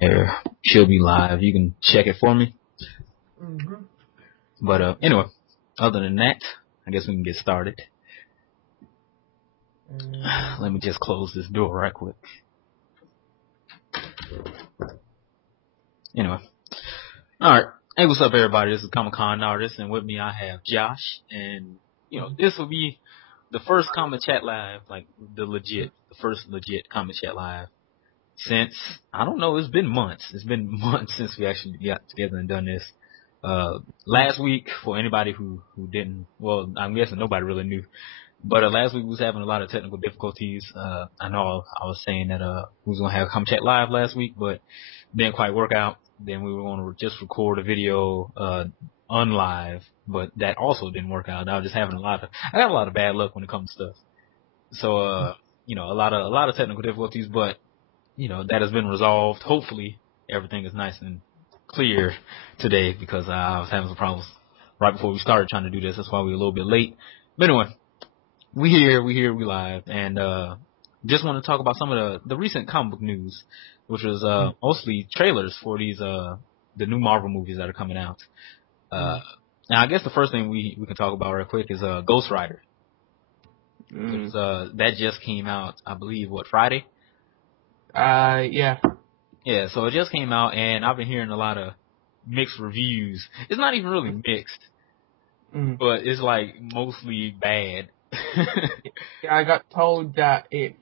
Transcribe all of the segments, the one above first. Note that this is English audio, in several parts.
There, she'll be live. You can check it for me. Mm-hmm. But anyway, other than that, I guess we can get started. Let me just close this door right quick. Anyway, all right. Hey, what's up, everybody? This is Comic Con Artist, and with me I have Josh. And this will be the first Comic Chat Live, like the first legit Comic Chat Live since, I don't know, it's been months. It's been months since we actually got together and done this. Last week, for anybody who didn't, well, I'm guessing nobody really knew, but last week we was having a lot of technical difficulties. I know I was saying that we was gonna have Comic Chat Live last week, but didn't quite work out. Then we were gonna just record a video unlive, but that also didn't work out. I was just having I got a lot of bad luck when it comes to stuff. So a lot of technical difficulties, but that has been resolved. Hopefully everything is nice and clear today, because I was having some problems right before we started trying to do this. That's why we were a little bit late. But anyway, we live, and just want to talk about some of the recent comic book news, which was mostly trailers for these the new Marvel movies that are coming out. Now I guess the first thing we can talk about real quick is Ghost Rider. That just came out, I believe, Friday? Yeah. Yeah, so it just came out, and I've been hearing a lot of mixed reviews. It's not even really mixed, but it's like mostly bad. Yeah, I got told that it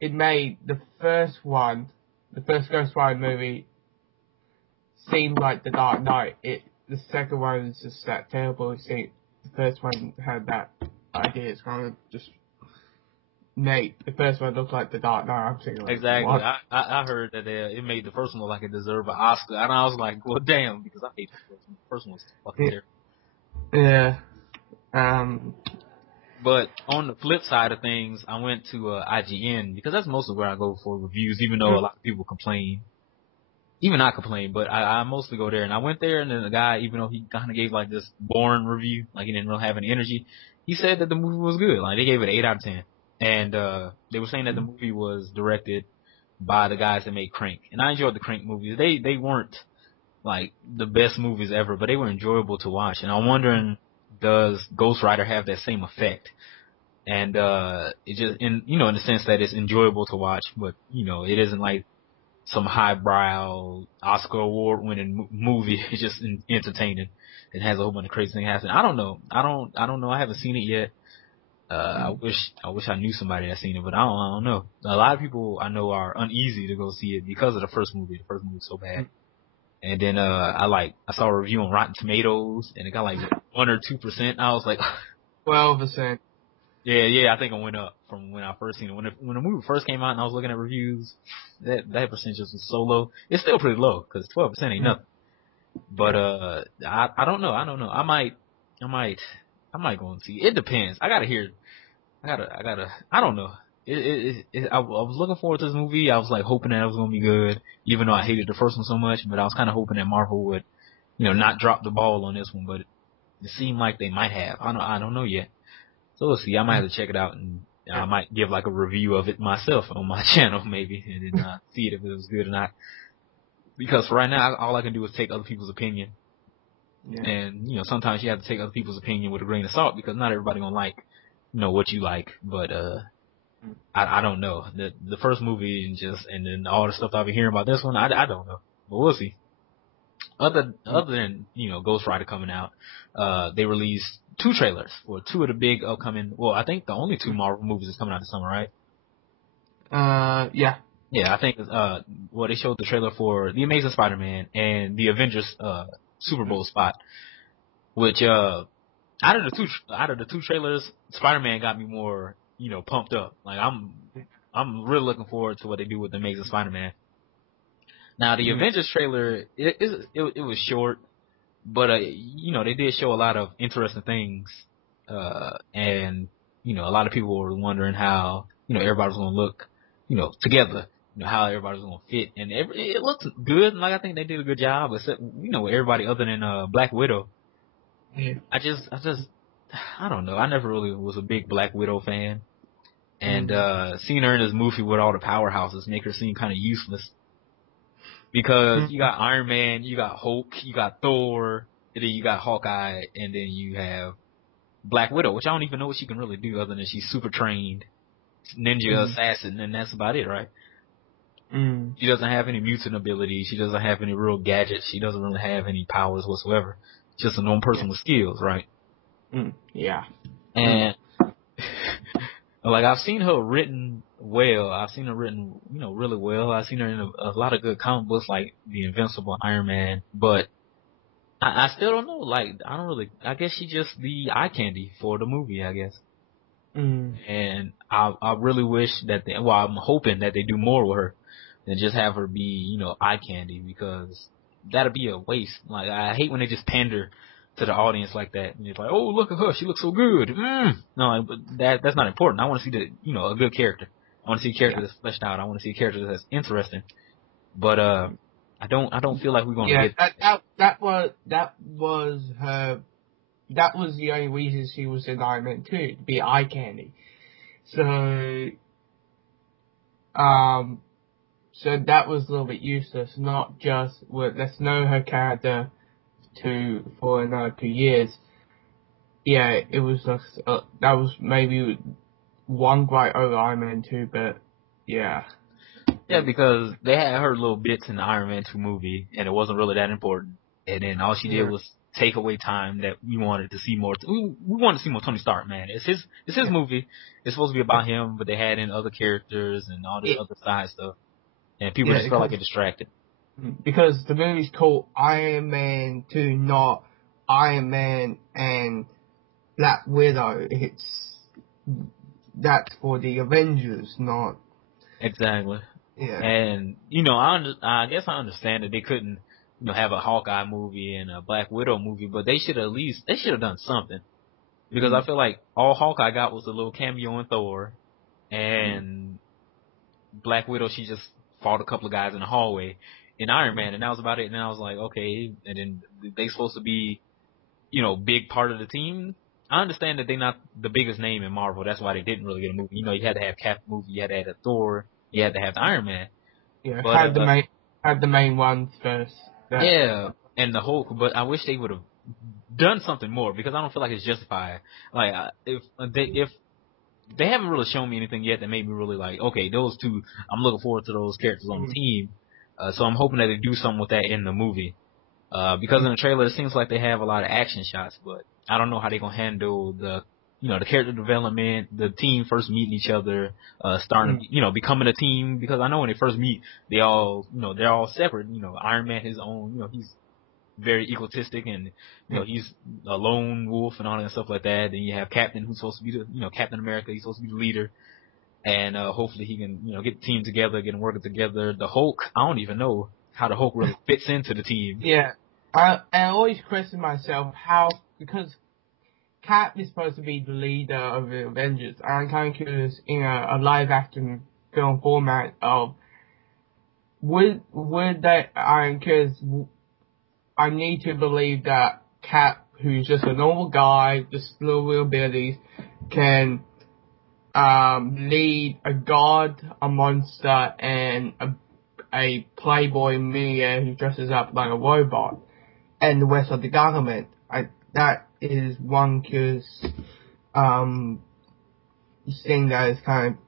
made the first Ghost Rider movie, seemed like The Dark Knight. The second one was just that terrible. The first one had that idea. It's kind of just the first one looked like The Dark Knight. I'm thinking, like, Exactly. what? I heard that it made the first one look like it deserved an Oscar, and I was like, well, damn, because I hate the first one. The first one was fucking terrible. Yeah. But on the flip side of things, I went to IGN, because that's mostly where I go for reviews, even though a lot of people complain. Even I complain, but I mostly go there. And I went there, and then the guy, even though he kind of gave like this boring review, like he didn't really have any energy, he said that the movie was good. Like, they gave it an 8 out of 10. And they were saying that the movie was directed by the guys that made Crank. And I enjoyed the Crank movies. They weren't like the best movies ever, but they were enjoyable to watch. And I'm wondering, does Ghost Rider have that same effect? And it just, in the sense that it's enjoyable to watch, but it isn't like some highbrow Oscar award winning movie. It's just entertaining. It has a whole bunch of crazy things happening. I don't know. I don't know. I haven't seen it yet. I wish I knew somebody that's seen it, but I don't know. A lot of people I know are uneasy to go see it because of the first movie. The first movie was so bad. And then I saw a review on Rotten Tomatoes, and it got like 1 or 2%. I was like 12%. Yeah, I think it went up from when I first seen it. When the movie first came out and I was looking at reviews, that percentage was so low. It's still pretty low, because 12% ain't nothing. But I don't know. I might go and see it. It depends. I don't know. I was looking forward to this movie. I was like hoping that it was gonna be good, even though I hated the first one so much. But I was kind of hoping that Marvel would, not drop the ball on this one. But it seemed like they might have. I don't know yet. So we'll see. I might have to check it out, and I might give like a review of it myself on my channel, maybe, and then see it if it was good or not. Because for right now, all I can do is take other people's opinion. Yeah. And, sometimes you have to take other people's opinion with a grain of salt, because not everybody gonna like, what you like. But, I don't know. The first movie and then all the stuff I've been hearing about this one, I don't know. But we'll see. Other than, Ghost Rider coming out, they released 2 trailers for 2 of the big upcoming, well, I think the only 2 Marvel movies is coming out this summer, right? Yeah. Yeah, I think, they showed the trailer for The Amazing Spider-Man and the Avengers, Super Bowl spot, which, out of the two trailers, Spider-Man got me more, pumped up. Like, I'm really looking forward to what they do with The Amazing Spider-Man. Now, the Avengers trailer, it was short, but, they did show a lot of interesting things, and, a lot of people were wondering how, everybody was going to look, together, how everybody was going to fit, and it looked good. Like, I think they did a good job, except, with everybody other than, Black Widow. Yeah. I don't know. I never really was a big Black Widow fan, and, seeing her in this movie with all the powerhouses make her seem kind of useless. Because you got Iron Man, you got Hulk, you got Thor, and then you got Hawkeye, and then you have Black Widow, which I don't even know what she can really do other than she's super trained ninja assassin, and that's about it, right? She doesn't have any mutant abilities. She doesn't have any real gadgets. She doesn't really have any powers whatsoever. Just a normal person with skills, right? Yeah. And like I've seen her written well. I've seen her written, really well. I've seen her in a lot of good comic books like The Invincible Iron Man, but I still don't know. Like I guess she just the eye candy for the movie, I guess. And I really wish that I'm hoping that they do more with her than just have her be, eye candy, because that'd be a waste. Like, I hate when they just pander to the audience like that. And it's like, oh, look at her, she looks so good. No, but that's not important. I want to see a good character. I want to see a character that's fleshed out. I want to see a character that's interesting. But I don't feel like we're going to get that was her. That was the only reason she was in Iron Man 2, to be eye candy. So that was a little bit useless. Not just let's know her character for another 2 years. Yeah, it was just that was maybe one gripe over Iron Man 2, but yeah. Yeah, because they had her little bits in the Iron Man 2 movie, and it wasn't really that important. And then all she did was take away time that we wanted to see more. We wanted to see more Tony Stark, man. It's his movie. It's supposed to be about him, but they had in other characters and all this other side stuff, and people just felt like it distracted. Because the movie's called Iron Man 2, not Iron Man and Black Widow. That's for the Avengers, not exactly. Yeah. And I guess I understand that they couldn't have a Hawkeye movie and a Black Widow movie, but they should have done something. Because I feel like all Hawkeye got was a little cameo in Thor, and Black Widow, she just fought a couple of guys in the hallway in Iron Man, and that was about it. And then I was like, okay, and then they supposed to be, big part of the team. I understand that they're not the biggest name in Marvel. That's why they didn't really get a movie. You had to have Cap movie, you had to have a Thor, you had to have the Iron Man. Yeah, but, had the main ones first. Yeah, and the Hulk, but I wish they would have done something more, because I don't feel like it's justified. Like, if they haven't really shown me anything yet that made me really like, okay, those two, I'm looking forward to those characters on the team. So I'm hoping that they do something with that in the movie. Because in the trailer, it seems like they have a lot of action shots, but I don't know how they're going to handle the character development, the team first meeting each other, starting, becoming a team, because I know when they first meet, they're all separate. Iron Man, his own, he's very egotistic, and, he's a lone wolf and all that stuff like that. Then you have Captain, who's supposed to be Captain America, he's supposed to be the leader. And, hopefully he can, get the team together, get them working together. The Hulk, I don't even know how the Hulk really fits into the team. Yeah. I always question myself because Cap is supposed to be the leader of the Avengers. I'm kind of curious in a live action film format of would that, because I need to believe that Cap, who's just a normal guy, just little abilities, can lead a god, a monster, and a playboy millionaire who dresses up like a robot, and the rest of the government. That is one curious thing that is kind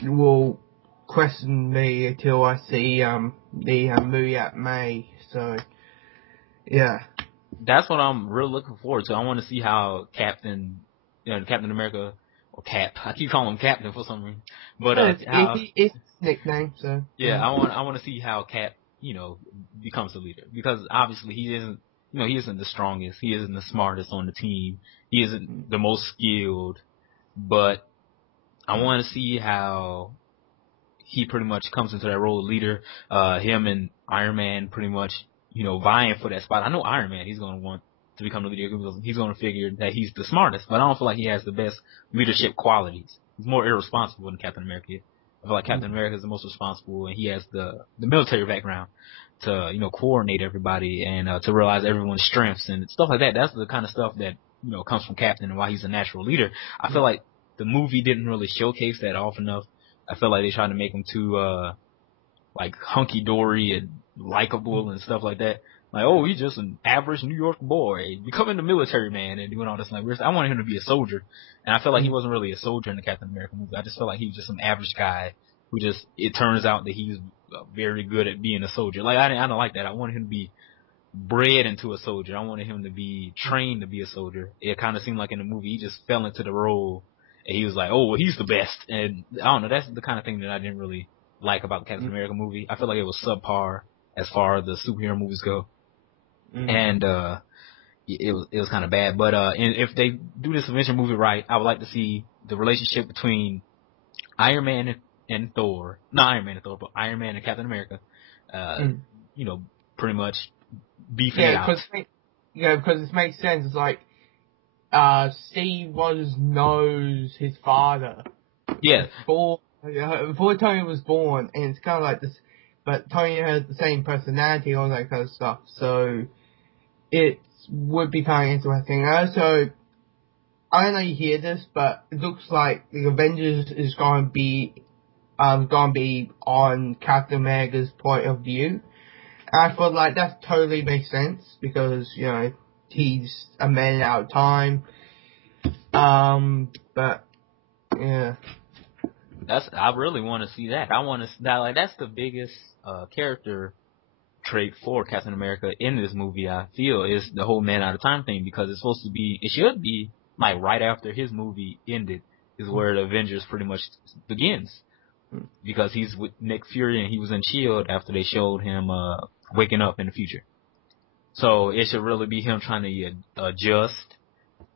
of will question me until I see the movie at May. So yeah, that's what I'm really looking forward to. I want to see how Captain America, or Cap, I keep calling him Captain for some reason, but it's his nickname. So yeah, I want to see how Cap becomes the leader, because obviously he isn't the strongest, he isn't the smartest on the team, he isn't the most skilled, but I want to see how he pretty much comes into that role of leader. Him and Iron Man pretty much vying for that spot. I know Iron Man, he's going to want to become the leader because he's going to figure that he's the smartest, but I don't feel like he has the best leadership qualities. He's more irresponsible than Captain America is. I feel like Captain America is the most responsible, and he has the military background to coordinate everybody and to realize everyone's strengths and stuff like that. That's the kind of stuff that comes from Captain, and why he's a natural leader. I feel like the movie didn't really showcase that often enough. I feel like they tried to make him too like hunky dory and likable and stuff like that. Like, oh, he's just an average New York boy becoming a military man and doing all this like weird stuff. I wanted him to be a soldier, and I felt like he wasn't really a soldier in the Captain America movie. I just felt like he was just some average guy who just, it turns out that he's very good at being a soldier. Like, I didn't like that. I wanted him to be bred into a soldier. I wanted him to be trained to be a soldier. It kind of seemed like in the movie he just fell into the role and he was like, oh, well, he's the best. And I don't know, that's the kind of thing that I didn't really like about the Captain America movie. I feel like it was subpar as far as the superhero movies go. And it was kind of bad. But and if they do this Avenger movie right, I would like to see the relationship between Iron Man and Thor. Not Iron Man and Thor, but Iron Man and Captain America. You know, pretty much beefing out. Because it makes sense. It's like Steve Rogers knows his father. Yeah. Before Tony was born, and it's kind of like this. But Tony has the same personality, all that kind of stuff. So it would be kind of interesting. Also, I don't know if you hear this, but it looks like the Avengers is going to be on Captain America's point of view. And I feel like that totally makes sense because, you know, he's a man out of time. But yeah. I really want to see that. I want to that's the biggest character trait for Captain America in this movie. I feel is the whole man out of time thing because it should be like right after his movie ended is where the Avengers pretty much begins because he's with Nick Fury and he was in S.H.I.E.L.D. after they showed him waking up in the future. So it should really be him trying to adjust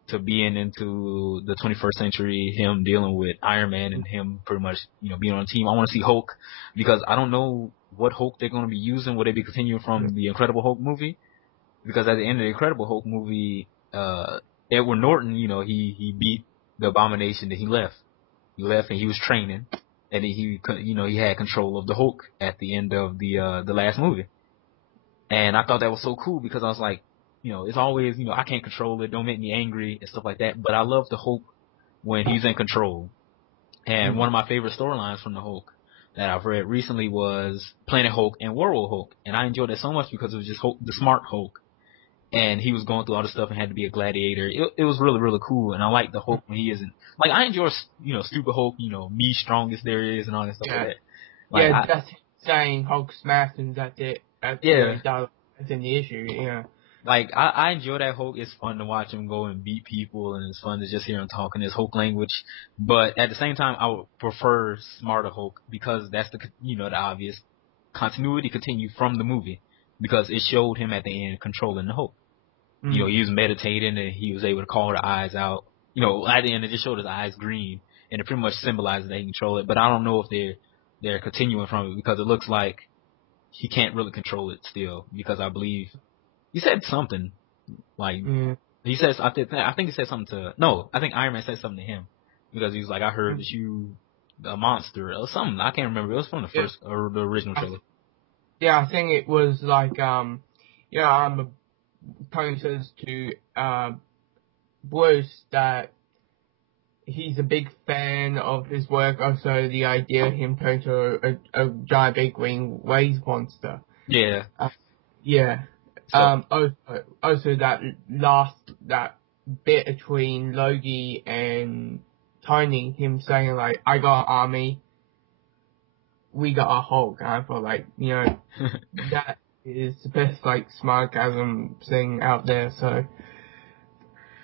to being into the 21st century, him dealing with Iron Man and him pretty much, you know, being on a team. I want to see Hulk because I don't know what Hulk they're going to be using. Will they be continuing from the Incredible Hulk movie? Because at the end of the Incredible Hulk movie, Edward Norton, you know, he beat the Abomination and he left. He left and he was training and he had control of the Hulk at the end of the last movie. And I thought that was so cool because I was like, you know, it's always, you know, I can't control it, don't make me angry and stuff like that. But I love the Hulk when he's in control. And one of my favorite storylines from the Hulk that I've read recently was Planet Hulk and World Hulk. And I enjoyed it so much because it was just Hulk, the smart Hulk. And he was going through all this stuff and had to be a gladiator. It was really, really cool. And I like the Hulk when he isn't. Like, I enjoy, you know, stupid Hulk, you know, me strongest there is and all that stuff like that. Like, that's saying Hulk smashed and that's it. That's in the issue, yeah. Like, I enjoy that Hulk. It's fun to watch him go and beat people, and it's fun to just hear him talking his Hulk language. But at the same time, I would prefer smarter Hulk because that's the obvious continuity continue from the movie because it showed him at the end controlling the Hulk. You know, he was meditating and he was able to call the eyes out. You know, at the end, it just showed his eyes green, and it pretty much symbolizes that he can control it. But I don't know if they're continuing from it because it looks like he can't really control it still because I believe he said something like he says I think he said something to I think Iron Man said something to him because he was like I heard that you a monster or something. I can't remember. It was from the first or the original trailer. Yeah, I think it was like Tony says to Bruce that he's a big fan of his work. Also, the idea of him turning to a giant big green waves monster. Yeah. So, also that bit between Loki and Tony, him saying like, I got an army, we got a Hulk, and I felt like, you know, that is the best like sarcasm thing out there, so.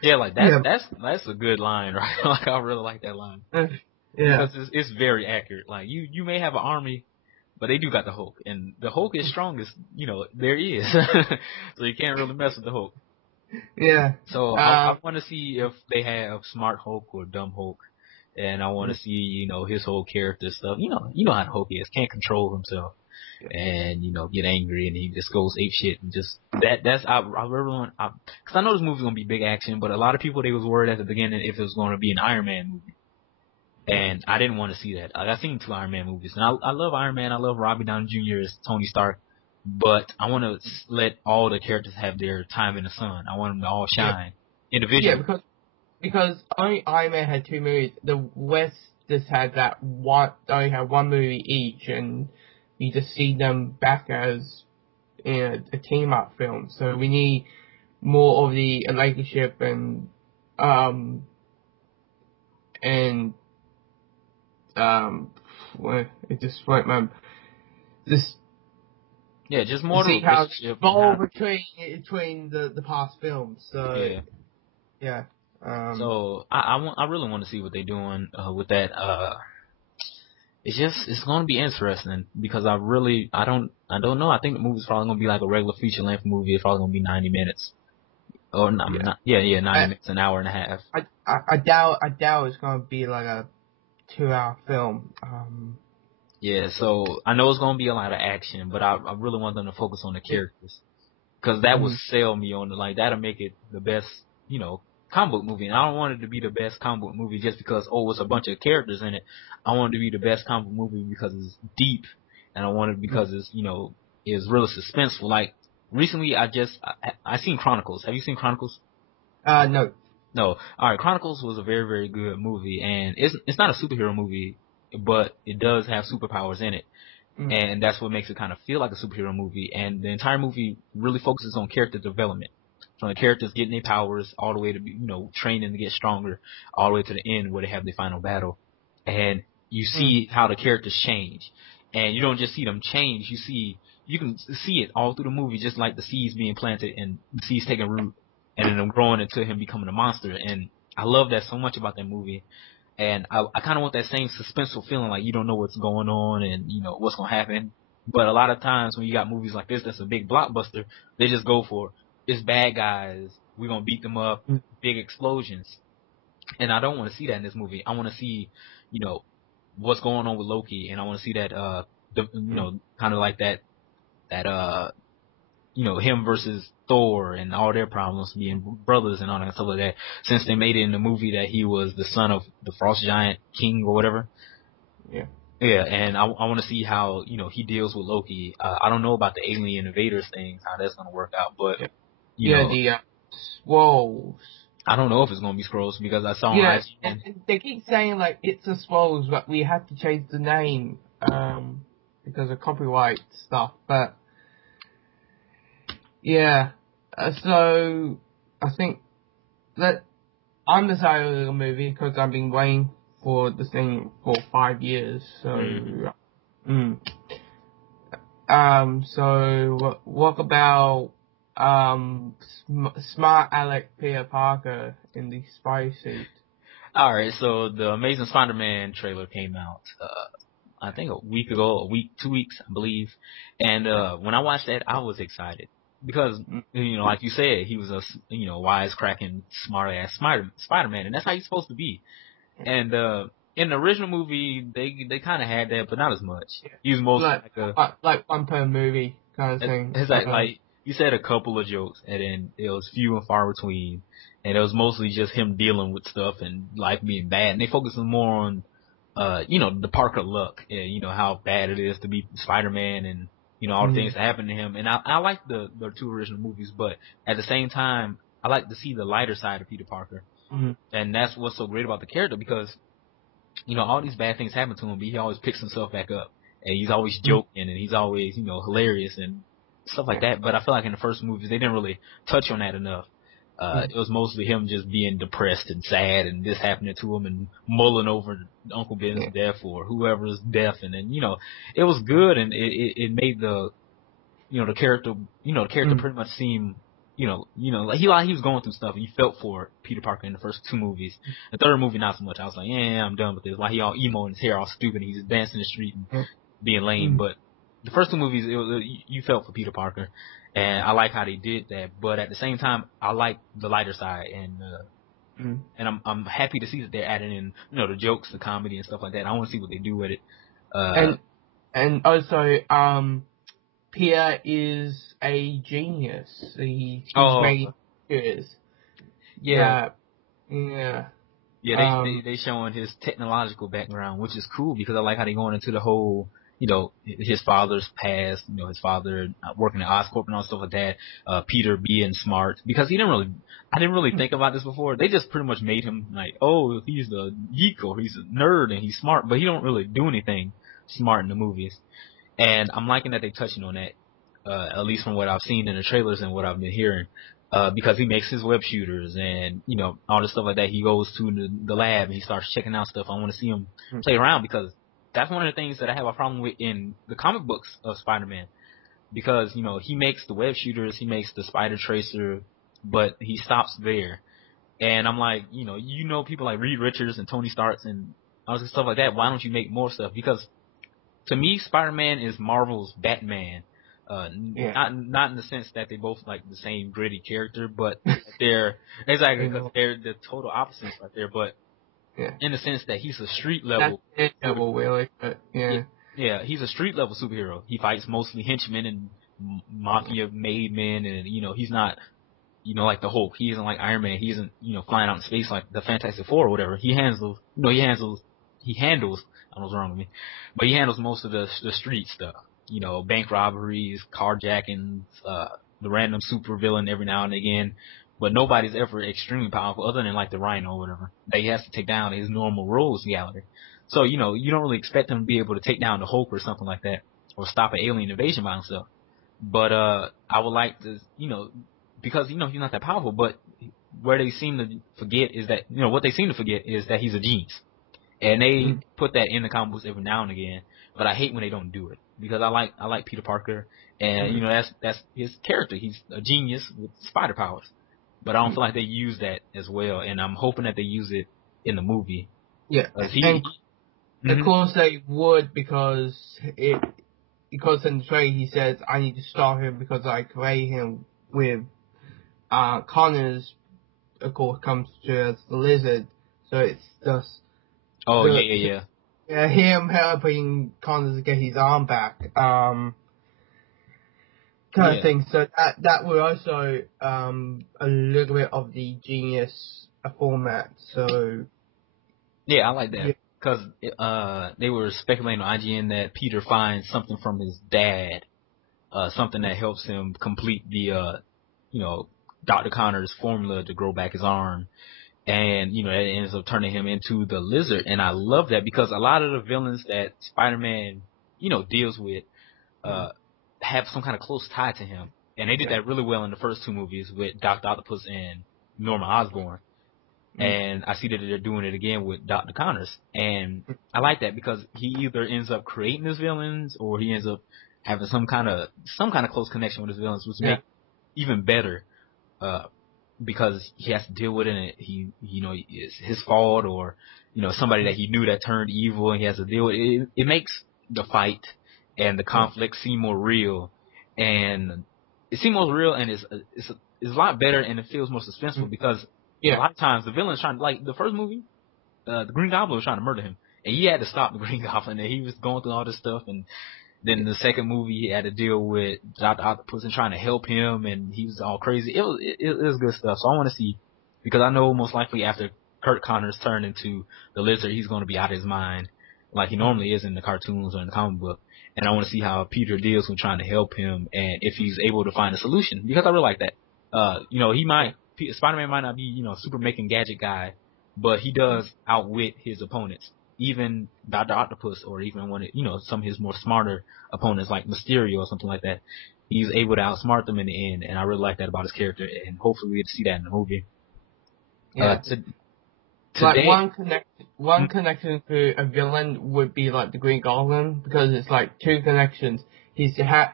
Yeah, like that's a good line, right? Like I really like that line. Because it's very accurate. Like you may have an army, but they do got the Hulk, and the Hulk is strongest, you know, there is. So you can't really mess with the Hulk. Yeah. So I want to see if they have smart Hulk or dumb Hulk, and I want to see, you know, his whole character stuff. You know how the Hulk is, can't control himself, and you know, get angry, and he just goes ape shit, and just I really want, because I know this movie's gonna be big action, but a lot of people they was worried at the beginning if it was gonna be an Iron Man movie. And I didn't want to see that. I've seen 2 Iron Man movies. And I love Iron Man. I love Robert Downey Jr. as Tony Stark. But I want to let all the characters have their time in the sun. I want them to all shine individually. Yeah, because only Iron Man had 2 movies. The West just had only had 1 movie each. And you just see them back as in a team up film. So we need more of the relationship and well, it just went my just Yeah, just more see of a how relationship. evolve between the past films. So Yeah. yeah. So I really want to see what they're doing with that. It's going to be interesting because I don't know. I think the movie's probably going to be like a regular feature length movie. It's probably going to be 90 minutes or not, Yeah. 90 minutes, an hour and a half. I doubt it's gonna be like a 2-hour film. Yeah, so I know it's going to be a lot of action, but I really want them to focus on the characters because that would sell me on that'll make it the best, comic book movie. And I don't want it to be the best comic book movie just because, it's a bunch of characters in it. I want it to be the best comic book movie because it's deep, and I want it because it's, it's really suspenseful. Like, recently I seen Chronicles. Have you seen Chronicles? No. No. Alright, Chronicles was a very, very good movie, and it's not a superhero movie, but it does have superpowers in it. And that's what makes it kind of feel like a superhero movie. And the entire movie really focuses on character development. From the characters getting their powers all the way to, training to get stronger, all the way to the end where they have their final battle. And you see how the characters change. And you don't just see them change, you can see it all through the movie, just like the seeds being planted and the seeds taking root and then them growing into him becoming a monster. And I love that so much about that movie. And I kind of want that same suspenseful feeling, like you don't know what's going on and, what's going to happen. But a lot of times when you got movies like this that's a big blockbuster, they just go for, it's bad guys, we're going to beat them up, big explosions. And I don't want to see that in this movie. I want to see, what's going on with Loki, and I want to see that, kind of like that, him versus Thor and all their problems being brothers and all that stuff like that. Since they made it in the movie that he was the son of the Frost Giant King or whatever. Yeah. Yeah, and I want to see how, he deals with Loki. I don't know about the alien invaders things, how that's going to work out, but, the Skrulls. I don't know if it's going to be Skrulls because I saw Yeah, on IGN. and they keep saying like it's a Skrulls, but we have to change the name because of copyright stuff. But yeah, so I think that I'm excited for the movie because I've been waiting for this thing for 5 years. So, so what about smart Alec Peter Parker in the spy suit? Alright, so the Amazing Spider-Man trailer came out, I think a week ago, 2 weeks, I believe. And, when I watched that, I was excited. Because, like you said, he was a, wisecracking, smart-ass Spider-Man, and that's how he's supposed to be. And, in the original movie, they kind of had that, but not as much. He was mostly like one per movie kind of thing. It's like, you said a couple of jokes, and then it was few and far between. And it was mostly just him dealing with stuff and life being bad. And they focused more on, the Parker luck and, how bad it is to be Spider-Man and, all the things that happen to him. And I like the 2 original movies, but at the same time, I like to see the lighter side of Peter Parker. And that's what's so great about the character because, all these bad things happen to him, but he always picks himself back up. And he's always joking and he's always, hilarious and stuff like that. But I feel like in the first movies, they didn't really touch on that enough. It was mostly him just being depressed and sad and this happening to him and mulling over Uncle Ben's death or whoever's death. And then, it was good and it made the character, pretty much seem, like he was going through stuff and you felt for Peter Parker in the first 2 movies. The third movie, not so much. I was like, I'm done with this. Like he all emo and his hair all stupid. And he's just dancing in the street and being lame. But the first 2 movies, you felt for Peter Parker. And I like how they did that, but at the same time, I like the lighter side, and I'm happy to see that they're adding in, the jokes, the comedy, and stuff like that. I want to see what they do with it. And also, Peter is a genius. He's made years. Yeah. Yeah. Yeah, they showing his technological background, which is cool because I like how they going into the whole. His father's past, his father working at Oscorp and all stuff like that, Peter being smart, because I didn't really think about this before. They just pretty much made him like, oh, he's a geek or he's a nerd and he's smart, but he don't really do anything smart in the movies. And I'm liking that they're touching on that, at least from what I've seen in the trailers and what I've been hearing. Because he makes his web shooters and, all the stuff like that. He goes to the lab and he starts checking out stuff. I want to see him play around because that's one of the things that I have a problem with in the comic books of Spider-Man. Because, he makes the web shooters, he makes the spider tracer, but he stops there. And I'm like, people like Reed Richards and Tony Starks and all this stuff like that. Why don't you make more stuff? Because to me, Spider-Man is Marvel's Batman. Not in the sense that they both like the same gritty character, but they're exactly because they're the total opposites right there. But in the sense that he's a street level, really, but yeah, he's a street level superhero. He fights mostly henchmen and mafia made men, and he's not like the Hulk. He isn't like Iron Man. He isn't flying out in space like the Fantastic Four or whatever. He handles I don't know what's wrong with me, but he handles most of the street stuff. Bank robberies, carjackings, the random super villain every now and again. But nobody's ever extremely powerful other than like the Rhino or whatever that he has to take down his normal rogues gallery. So, you don't really expect him to be able to take down the Hulk or something like that or stop an alien invasion by himself. But, I would like to, because, he's not that powerful, but where they seem to forget is that, what they seem to forget is that he's a genius. And they put that in the comic books every now and again, but I hate when they don't do it because I like Peter Parker and, that's his character. He's a genius with spider powers, but I don't feel like they use that as well. And I'm hoping that they use it in the movie. Yeah. Of course they would because in the trailer he says, I need to stop him because I create him with, Connors, of course, comes to as the Lizard. So it's just, yeah, him helping Connors get his arm back, kind of thing. So that would also, a little bit of the genius format. So, yeah, I like that. Because they were speculating on IGN that Peter finds something from his dad, something that helps him complete the, Dr. Connor's formula to grow back his arm. And, that ends up turning him into the Lizard. And I love that because a lot of the villains that Spider-Man, deals with, have some kind of close tie to him. And they did that really well in the first two movies with Dr. Octopus and Norman Osborn. And I see that they're doing it again with Dr. Connors. And I like that because he either ends up creating his villains or he ends up having some kind of close connection with his villains, which make even better, because he has to deal with it and it's his fault or, somebody that he knew that turned evil and he has to deal with it. It makes the fight and the conflict seem more real, and it seems more real, and it's a lot better, and it feels more suspenseful because a lot of times the villain's trying to, like the first movie, the Green Goblin was trying to murder him, and he had to stop the Green Goblin, and he was going through all this stuff, and then the second movie he had to deal with Dr. Octopus and trying to help him, and he was all crazy. It was good stuff. So I want to see, because I know most likely after Kurt Connors turned into the Lizard, he's going to be out of his mind, like he normally is in the cartoons or in the comic book. And I want to see how Peter deals with trying to help him and if he's able to find a solution, because I really like that. Spider-Man might not be, super making gadget guy, but he does outwit his opponents. Even Dr. Octopus or even some of his more smarter opponents like Mysterio or something like that, he's able to outsmart them in the end, and I really like that about his character, and hopefully we get to see that in the movie. Yeah. Like one connection to a villain would be like the Green Goblin, because it's like two connections. He's Peter's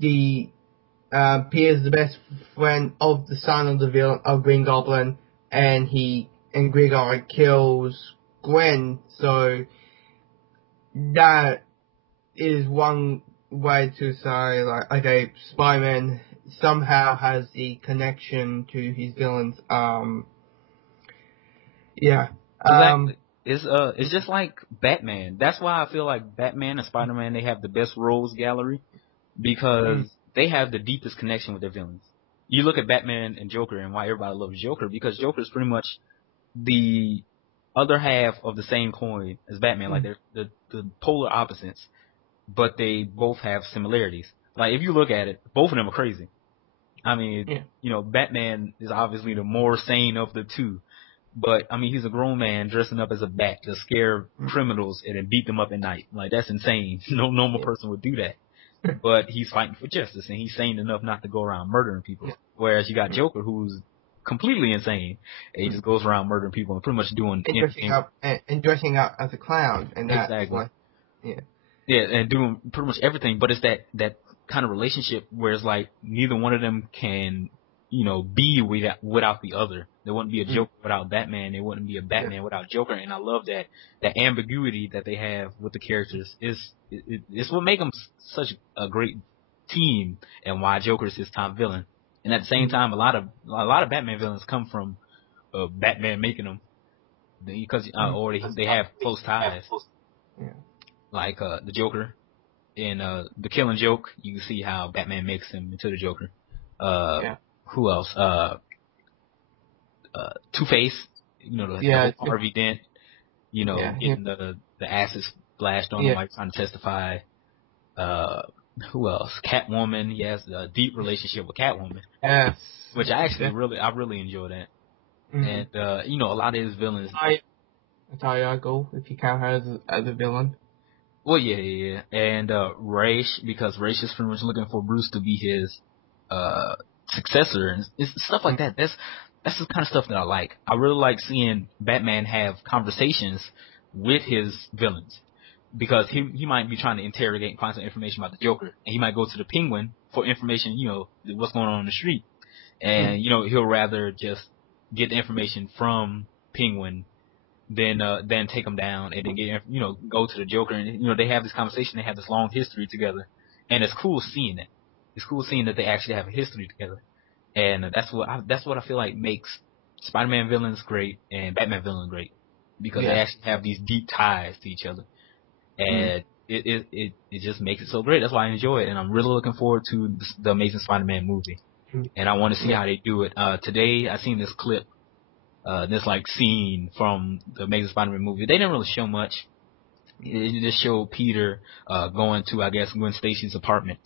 the best friend of the son of the villain of Green Goblin, and Green Goblin kills Gwen. So that is one way to say, like, okay, Spider-Man somehow has the connection to his villains. Exactly. It's just like Batman. That's why I feel like Batman and Spider-Man, they have the best rogues gallery, because they have the deepest connection with their villains. You look at Batman and Joker and why everybody loves Joker, because Joker is pretty much the other half of the same coin as Batman. Like they're the polar opposites, but they both have similarities. Like if you look at it, both of them are crazy. I mean, Batman is obviously the more sane of the two, But I mean, he's a grown man dressing up as a bat to scare criminals and then beat them up at night. Like, that's insane. No normal person would do that. But he's fighting for justice, and he's sane enough not to go around murdering people. Whereas you got Joker, who's completely insane, and he just goes around murdering people and pretty much doing anything. Dressing up as a clown, and that's exactly. Yeah, and doing pretty much everything. But it's that kind of relationship where it's like neither one of them can, be without the other. There wouldn't be a Joker without Batman. There wouldn't be a Batman without Joker. And I love that ambiguity that they have with the characters. It's what makes them such a great team, and why Joker is his top villain. And at the same time, a lot of Batman villains come from Batman making them, because or they have close ties. Yeah. Like the Joker in The Killing Joke, you can see how Batman makes him into the Joker. Who else? Two-Face, the whole Harvey Dent, getting the acid splashed on him while trying to testify. Who else? Catwoman. He has a deep relationship with Catwoman. Yes. Which I really enjoy that. Mm-hmm. And a lot of his villains. Talia al Ghul, if you count her as a villain. Well, yeah. And Ra's, because Ra's is pretty much looking for Bruce to be his successor, and it's stuff like that. That's the kind of stuff that I like. I really like seeing Batman have conversations with his villains, because he might be trying to interrogate and find some information about the Joker, and he might go to the Penguin for information, what's going on in the street, and he'll rather just get the information from Penguin than take him down and then go to the Joker, and they have this conversation, they have this long history together, and it's cool seeing it. It's cool seeing that they actually have a history together, and that's what I feel like makes Spider-Man villains great and Batman villains great, because they actually have these deep ties to each other, and it just makes it so great. That's why I enjoy it, and I'm really looking forward to the Amazing Spider-Man movie, and I want to see how they do it. Today I seen this clip, this scene from the Amazing Spider-Man movie. They didn't really show much. It just showed Peter going to, I guess, Gwen Stacy's apartment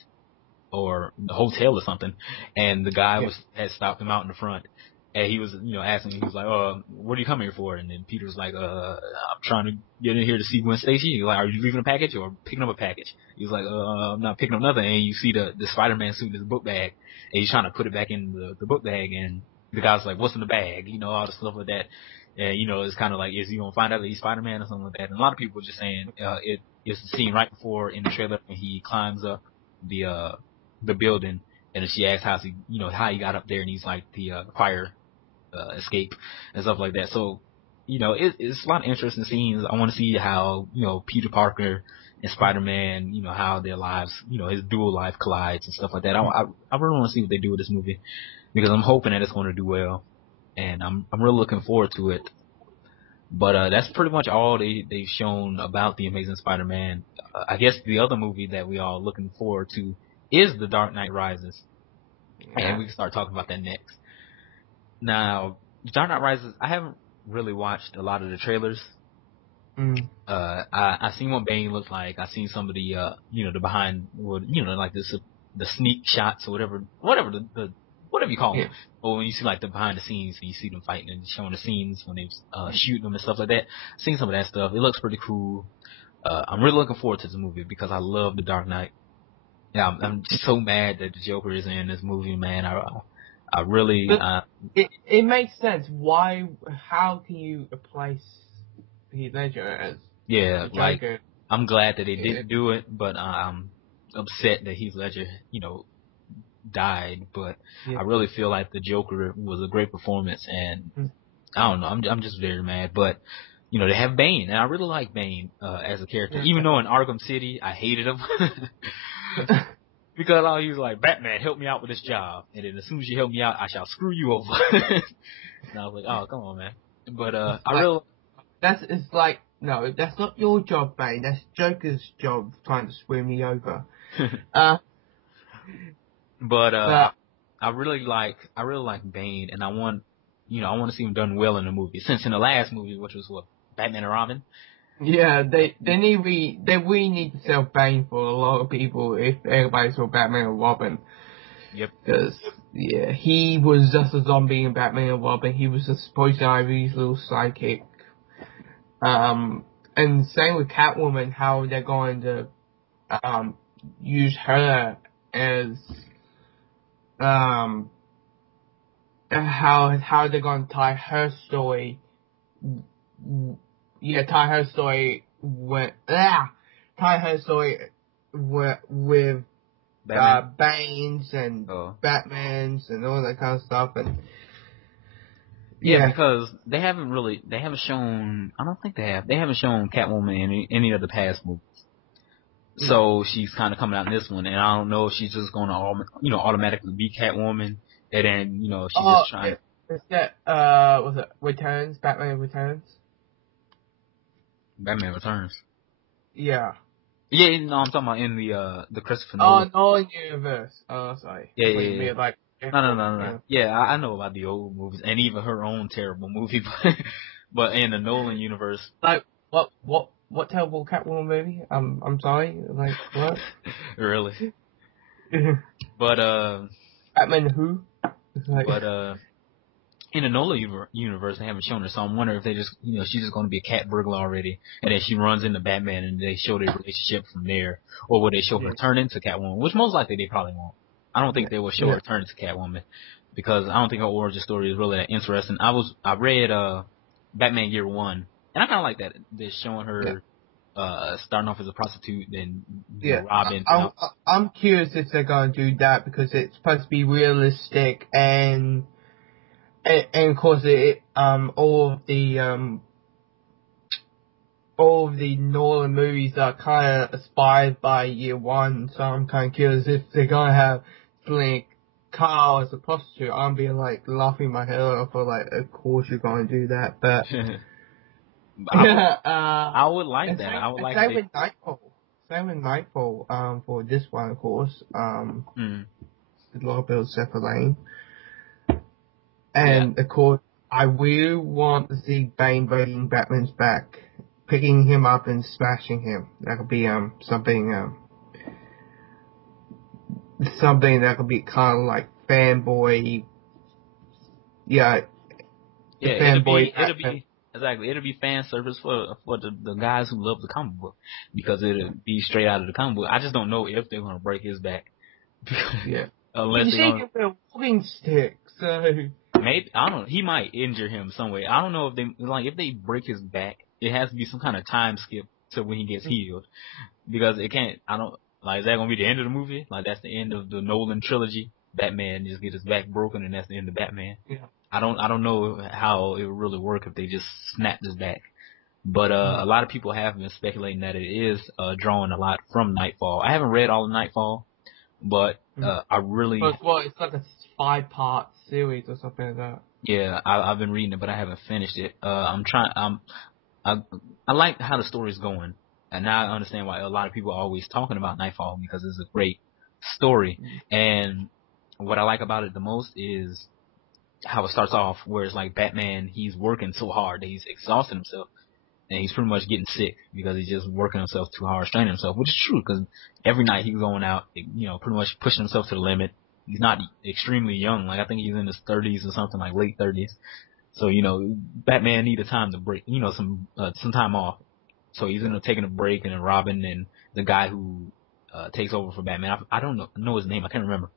or the hotel or something, and the guy had stopped him out in the front, and he was asking, he was like, what are you coming here for? And then Peter was like, I'm trying to get in here to see Gwen Stacy. He was like, are you leaving a package or picking up a package? He was like, I'm not picking up nothing. And you see the Spider-Man suit in his book bag, and he's trying to put it back in the book bag, and the guy's like, what's in the bag? All the stuff like that. And, it's kind of like, is he going to find out that he's Spider-Man or something like that? And a lot of people are just saying, it's the scene right before in the trailer when he climbs up the building, and then she asks how he got up there, and he's like the fire escape and stuff like that. So, it's a lot of interesting scenes. I want to see how, Peter Parker and Spider-Man, how their lives, his dual life collides and stuff like that. I really want to see what they do with this movie, because I'm hoping that it's going to do well, and I'm really looking forward to it. But that's pretty much all they've shown about the Amazing Spider-Man. I guess the other movie that we all looking forward to is The Dark Knight Rises, and we can start talking about that next. Now, The Dark Knight Rises, I haven't really watched a lot of the trailers. I seen what Bane looks like. I seen some of the the behind, like the sneak shots or whatever you call them. Or when you see the behind the scenes and you see them fighting and showing the scenes when they shooting them and stuff like that. I've seen some of that stuff. It looks pretty cool. I'm really looking forward to this movie because I love The Dark Knight. Yeah, I'm just so mad that the Joker is in this movie, man. I really. It makes sense. Why? How can you replace Heath Ledger as Joker? I'm glad that they didn't do it, but I'm upset that Heath Ledger, died. But I really feel like the Joker was a great performance, and I don't know. I'm just very mad, but. They have Bane, and I really like Bane as a character. Even though in Arkham City, I hated him. Because he was like, Batman, help me out with this job. And then as soon as you help me out, I shall screw you over. And I was like, oh, come on, man. But I really... No, that's not your job, Bane. That's Joker's job, trying to screw me over. But I really like Bane, and I want to see him done well in the movie. Since in the last movie, which was Batman and Robin. Yeah, they really need to sell Bane for a lot of people if everybody saw Batman and Robin. Yep. Because Yeah, he was just a zombie in Batman and Robin. He was just Poison Ivy's little sidekick. And same with Catwoman, how they're going to use her as how they're going to tie her story. Yeah, tie her story with Batman. Bane's and Batman's and all that kind of stuff. And yeah, because they haven't shown. I don't think they haven't shown Catwoman in any of the past movies. So she's kind of coming out in this one, and I don't know if she's just going to automatically be Catwoman, and then she's just trying. Is that was it Returns? Batman Returns. Batman Returns. Yeah. Yeah, no, I'm talking about in the Christopher Nolan. Oh, Nolan universe. Oh, sorry. Yeah. Like, no. Yeah, I know about the old movies and even her own terrible movie, but in the Nolan universe. Like what terrible Catwoman movie? I'm sorry. Like what? Really? But Batman who? But in the Nolan universe, they haven't shown her, so I'm wondering if they just, she's just going to be a cat burglar already, and then she runs into Batman, and they show their relationship from there, or will they show her turn into Catwoman, which most likely they probably won't. I don't think they will show her turn into Catwoman, because I don't think her origin story is really that interesting. I read Batman Year One, and I kind of like that. They're showing her starting off as a prostitute, then robbing. I'm curious if they're going to do that, because it's supposed to be realistic and of course, all of the Nolan movies are kind of inspired by Year One, so I'm kind of curious if they're gonna have like Carl as a prostitute. I'm being like laughing my head off, for like, of course you're gonna do that, but I would like that. I would like that. Same with Nightfall. For this one, of course. A lot of Bill Zephyr Lane. And, of course, I will want to see Bane breaking Batman's back, picking him up and smashing him. That could be, something that could be kind of like fanboy, it'll be fan service for the guys who love the comic book, because it'll be straight out of the comic book. I just don't know if they're gonna break his back. Unless they're gonna with a walking stick, so maybe, I don't know, he might injure him some way. I don't know if they break his back, it has to be some kind of time skip to when he gets healed, because it can't. I don't like, is that gonna be the end of the movie? Like, that's the end of the Nolan trilogy. Batman just get his back broken, and that's the end of Batman. Yeah. I don't know how it would really work if they just snapped his back. But a lot of people have been speculating that it is drawing a lot from Nightfall. I haven't read all of Nightfall, but I really... It's like a 5-part series or something like that. Yeah, I've been reading it, but I haven't finished it. I like how the story's going, and now I understand why a lot of people are always talking about Nightfall, because it's a great story. And what I like about it the most is how it starts off, where it's like Batman, he's working so hard that he's exhausting himself, and he's pretty much getting sick because he's just working himself too hard, straining himself, which is true, because every night he's going out, pretty much pushing himself to the limit. He's not extremely young. Like, I think he's in his 30s or something, like late 30s. So, Batman needed time to break, some time off. So he's ended up taking a break, and then Robin and the guy who takes over for Batman, I don't know his name, I can't remember.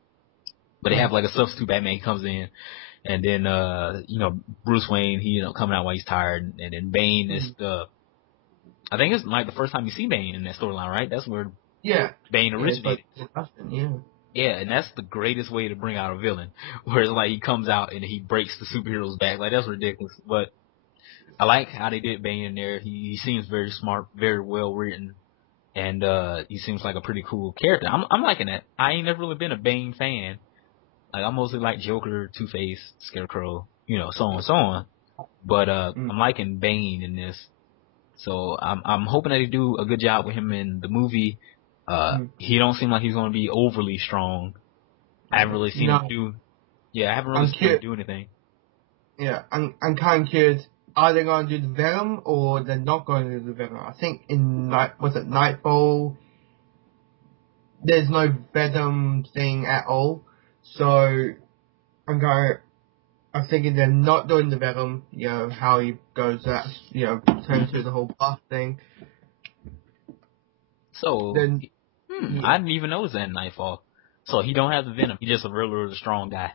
But they have like a substitute Batman. He comes in, and then Bruce Wayne, he coming out while he's tired, and then Bane is I think it's like the first time you see Bane in that storyline, right? That's where Bane originated. Yeah, and that's the greatest way to bring out a villain, where it's like he comes out and he breaks the superhero's back. Like, that's ridiculous. But I like how they did Bane in there. He seems very smart, very well written, and he seems like a pretty cool character. I'm liking that. I ain't never really been a Bane fan. Like, I mostly like Joker, Two-Face, Scarecrow, so on and so on. But I'm liking Bane in this. So I'm hoping that they do a good job with him in the movie. He don't seem like he's going to be overly strong. I haven't really seen him do... Yeah, I haven't really seen him do anything. Yeah, I'm kind of curious. Are they going to do the Venom, or they're not going to do the Venom? I think in Nightfall, there's no Venom thing at all. So I'm thinking they're not doing the Venom, how he goes that, turns to the whole buff thing. So, Then, I didn't even notice that in Nightfall. So he don't have the Venom. He's just a really strong guy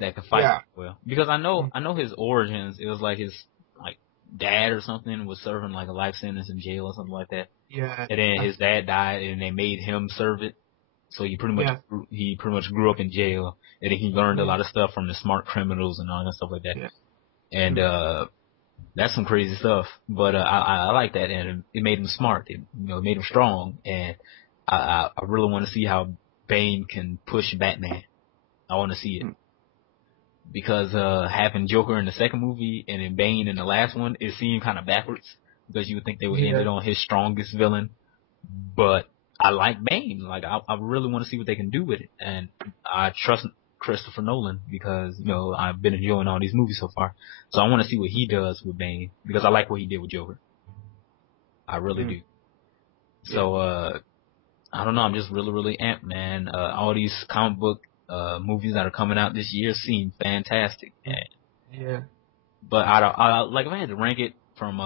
that can fight well. Because I know his origins. It was like his dad or something was serving like a life sentence in jail or something like that. Yeah. And then his dad died, and they made him serve it. So he pretty much grew up in jail, and then he learned a lot of stuff from the smart criminals and all that stuff like that. Yeah. And that's some crazy stuff. But I like that, and it made him smart. It made him strong, and I really want to see how Bane can push Batman. I want to see it. Because having Joker in the second movie and then Bane in the last one, it seemed kind of backwards. Because you would think they would end it on his strongest villain. But I like Bane. Like, I really want to see what they can do with it. And I trust Christopher Nolan because, I've been enjoying all these movies so far. So I want to see what he does with Bane because I like what he did with Joker. I really do. So, I don't know. I'm just really, really amped, man. All these comic book movies that are coming out this year seem fantastic. Yeah. But if I had to rank it from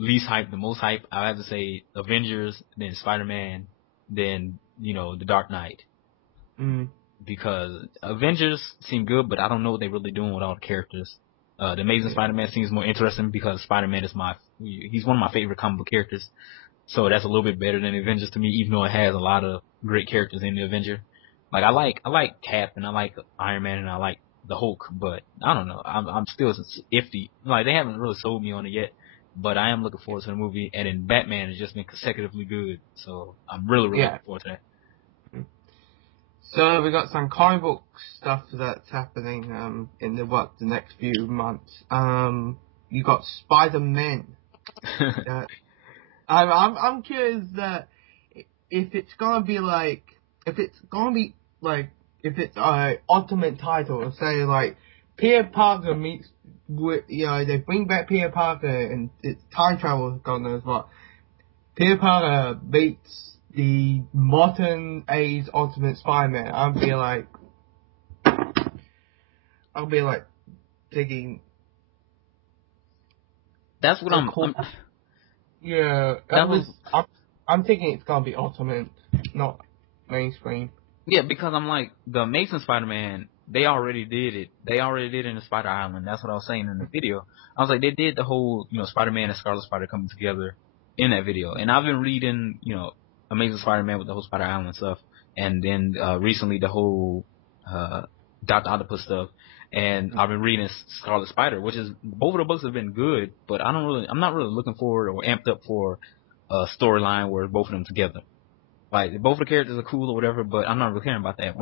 least hype to most hype, I have to say Avengers, then Spider-Man, then The Dark Knight. Because Avengers seem good, but I don't know what they're really doing with all the characters. The Amazing Spider-Man seems more interesting because Spider-Man is he's one of my favorite comic book characters. So that's a little bit better than the Avengers to me, even though it has a lot of great characters in the Avenger. Like I like Cap and I like Iron Man and I like the Hulk, but I don't know. I'm still iffy. Like they haven't really sold me on it yet, but I am looking forward to the movie. And then Batman has just been consecutively good, so I'm really looking forward to that. So we got some comic book stuff that's happening in the next few months. You got Spider-Man. I'm curious that if it's ultimate title, say like Peter Parker meets with they bring back Peter Parker and it's time travel, God knows what. Peter Parker beats the modern age Ultimate Spider-Man. I'll be like thinking. That's what I'm thinking it's gonna be Ultimate, not mainstream. Yeah, because I'm like, the Amazing Spider-Man, they already did it. They already did it in the Spider Island. That's what I was saying in the video. I was like, they did the whole, Spider-Man and Scarlet Spider coming together in that video. And I've been reading, Amazing Spider-Man with the whole Spider Island stuff. And then, recently the whole, Dr. Octopus stuff. And I've been reading Scarlet Spider, which is, both of the books have been good, but I'm not really looking forward or amped up for a storyline where both of them together. Like, both of the characters are cool or whatever, but I'm not really caring about that.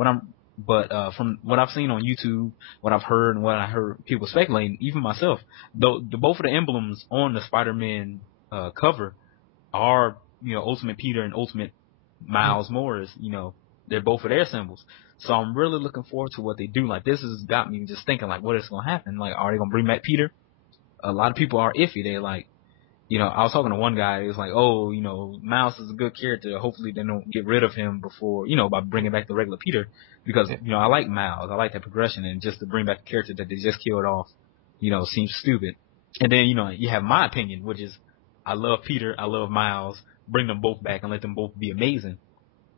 From what I've seen on YouTube, what I've heard, and what I heard people speculating, even myself, both of the emblems on the Spider-Man cover are, Ultimate Peter and Ultimate Miles Morales. They're both of their symbols. So I'm really looking forward to what they do. Like, this has got me just thinking, like, what is going to happen? Like, are they going to bring back Peter? A lot of people are iffy. They're like, I was talking to one guy. He was like, oh, Miles is a good character. Hopefully they don't get rid of him before, by bringing back the regular Peter. Because, I like Miles. I like that progression. And just to bring back a character that they just killed off, seems stupid. And then, you have my opinion, which is I love Peter. I love Miles. Bring them both back and let them both be amazing.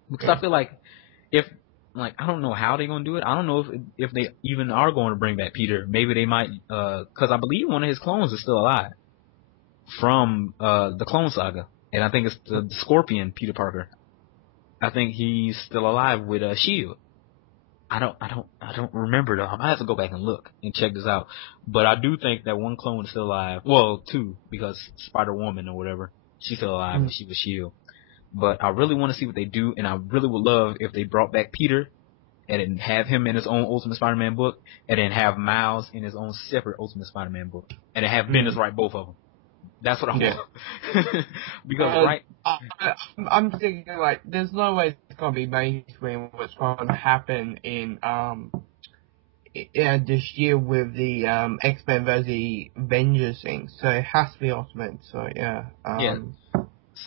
Because I feel like I don't know how they're going to do it. I don't know if they even are going to bring back Peter. Maybe they might, because I believe one of his clones is still alive from the Clone Saga, and I think it's the Scorpion Peter Parker. I think he's still alive with Shield. I don't remember though. I might have to go back and look and check this out. But I do think that one clone is still alive. Well, two, because Spider-Woman or whatever, she's still alive and she was Shield. But I really want to see what they do, and I really would love if they brought back Peter and then have him in his own Ultimate Spider-Man book, and then have Miles in his own separate Ultimate Spider-Man book, and then have Bendis write both of them. That's what I want. Because I'm thinking like, there's no way it's gonna be mainstream. What's going to happen in this year with the X-Men vs. the Avengers thing? So it has to be Ultimate. So yeah.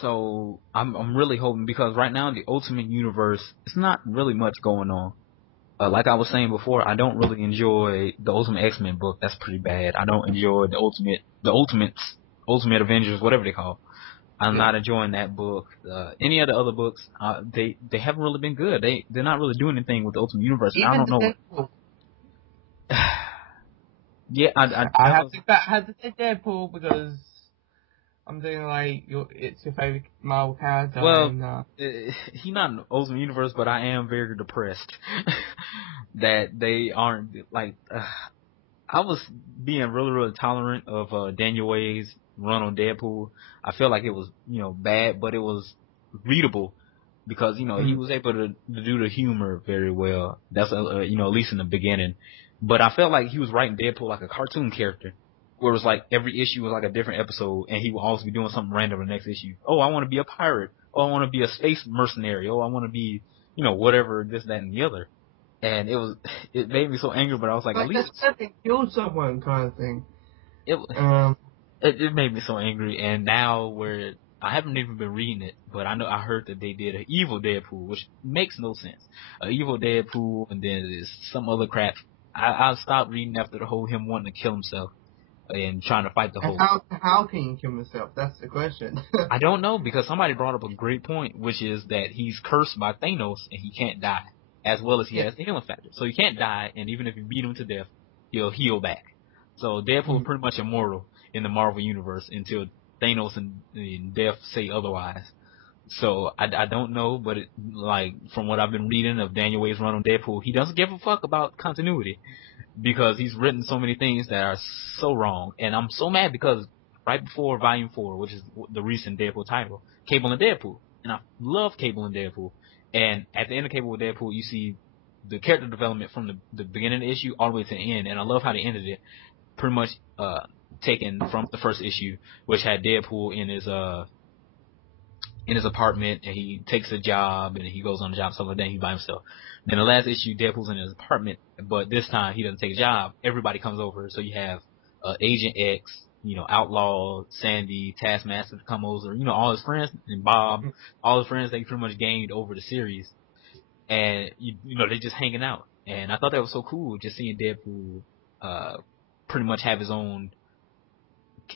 So I'm really hoping, because right now in the Ultimate Universe, it's not really much going on. like I was saying before, I don't really enjoy the Ultimate X-Men book. That's pretty bad. I don't enjoy the Ultimate Avengers, whatever they call. I'm not enjoying that book. Any of the other books, they haven't really been good. They're not really doing anything with the Ultimate Universe. Even I don't know. Deadpool. Yeah, I have to say Deadpool because I'm doing like it's your favorite Marvel character. Well, and, he's not in the Ultimate Universe, but I am very depressed that they aren't like. I was being really, really tolerant of Daniel Way's run on Deadpool. I felt like it was, bad, but it was readable because, he was able to do the humor very well. That's, at least in the beginning. But I felt like he was writing Deadpool like a cartoon character, where it was like every issue was like a different episode, and he would always be doing something random in the next issue. Oh, I want to be a pirate. Oh, I want to be a space mercenary. Oh, I want to be, whatever, this, that, and the other. And it made me so angry, but I was like, at least kill someone kind of thing. It made me so angry, and now where I haven't even been reading it, but I heard that they did an evil Deadpool, which makes no sense. An evil Deadpool, and then there's some other crap. I stopped reading after the whole him wanting to kill himself and trying to fight the Hulk. How can he kill himself? That's the question. I don't know, because somebody brought up a great point, which is that he's cursed by Thanos and he can't die, as well as he has the healing factor. So he can't die, and even if you beat him to death, he'll heal back. So Deadpool is pretty much immortal in the Marvel Universe until Thanos and Death say otherwise. So I don't know, but from what I've been reading of Daniel Way's run on Deadpool, he doesn't give a fuck about continuity because he's written so many things that are so wrong. And I'm so mad because right before Volume 4, which is the recent Deadpool title, Cable and Deadpool. And I love Cable and Deadpool. And at the end of Cable and Deadpool, you see the character development from the beginning of the issue all the way to the end. And I love how they ended it. Pretty much taken from the first issue, which had Deadpool in his apartment, and he takes a job, and he goes on the job, stuff like that, and he's by himself. Then the last issue, Deadpool's in his apartment, but this time he doesn't take a job. Everybody comes over, so you have Agent X, Outlaw, Sandy, Taskmaster come over, all his friends, and Bob, all his friends they pretty much gained over the series, and they're just hanging out. And I thought that was so cool, just seeing Deadpool pretty much have his own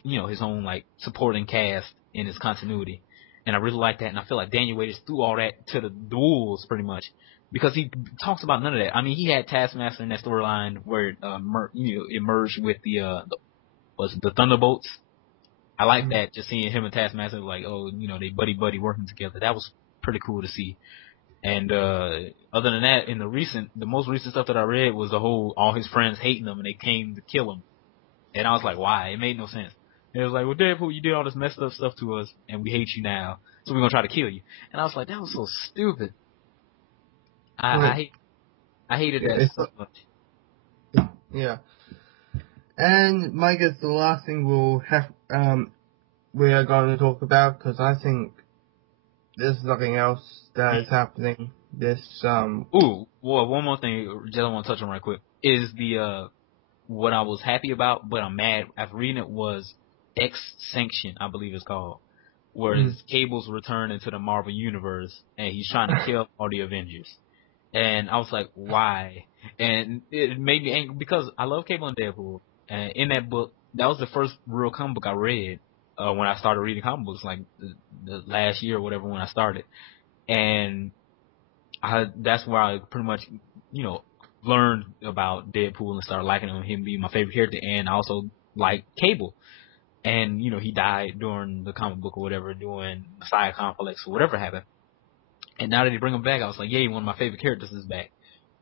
like supporting cast in his continuity, and I really like that. And I feel like Daniel Wade just threw all that to the wolves pretty much because he talks about none of that. I mean, he had Taskmaster in that storyline where it merged with the Thunderbolts. I like that, just seeing him and Taskmaster like, they buddy working together. That was pretty cool to see. And other than that, in the most recent stuff that I read was all his friends hating him and they came to kill him. And I was like, why? It made no sense. It was like, well, Deadpool, you did all this messed up stuff to us, and we hate you now, so we're gonna try to kill you. And I was like, that was so stupid. I hated that so much. Yeah. And I guess the last thing we are going to talk about, because I think there's nothing else that is happening. Well, one more thing I just want to touch on right quick is what I was happy about, but I'm mad after reading it, was X-Sanction, I believe it's called, where Cable's return into the Marvel Universe, and he's trying to kill all the Avengers. And I was like, why? And it made me angry, because I love Cable and Deadpool, and in that book, that was the first real comic book I read when I started reading comic books, like the last year or whatever when I started. And that's where I pretty much, learned about Deadpool and started liking him being my favorite character, and I also like Cable. And, he died during the comic book or whatever, doing Messiah Complex or whatever happened. And now that they bring him back, I was like, yay, one of my favorite characters is back.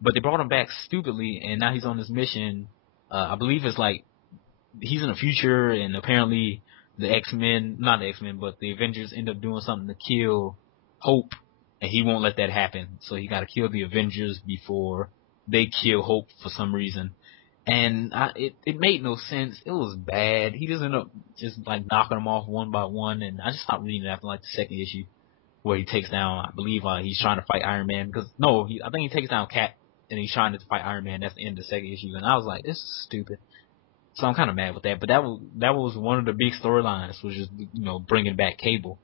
But they brought him back stupidly, and now he's on this mission. I believe it's like, he's in the future, and apparently not the X-Men, but the Avengers end up doing something to kill Hope, and he won't let that happen. So he gotta kill the Avengers before they kill Hope for some reason. And it made no sense. It was bad. He just ended up just like knocking them off one by one, and I just stopped reading it after like the second issue, where he takes down, I believe he's trying to fight Iron Man, I think he takes down Cap, and he's trying to fight Iron Man. That's the end of the second issue, and I was like, this is stupid. So I'm kind of mad with that. But that was one of the big storylines, was just bringing back Cable.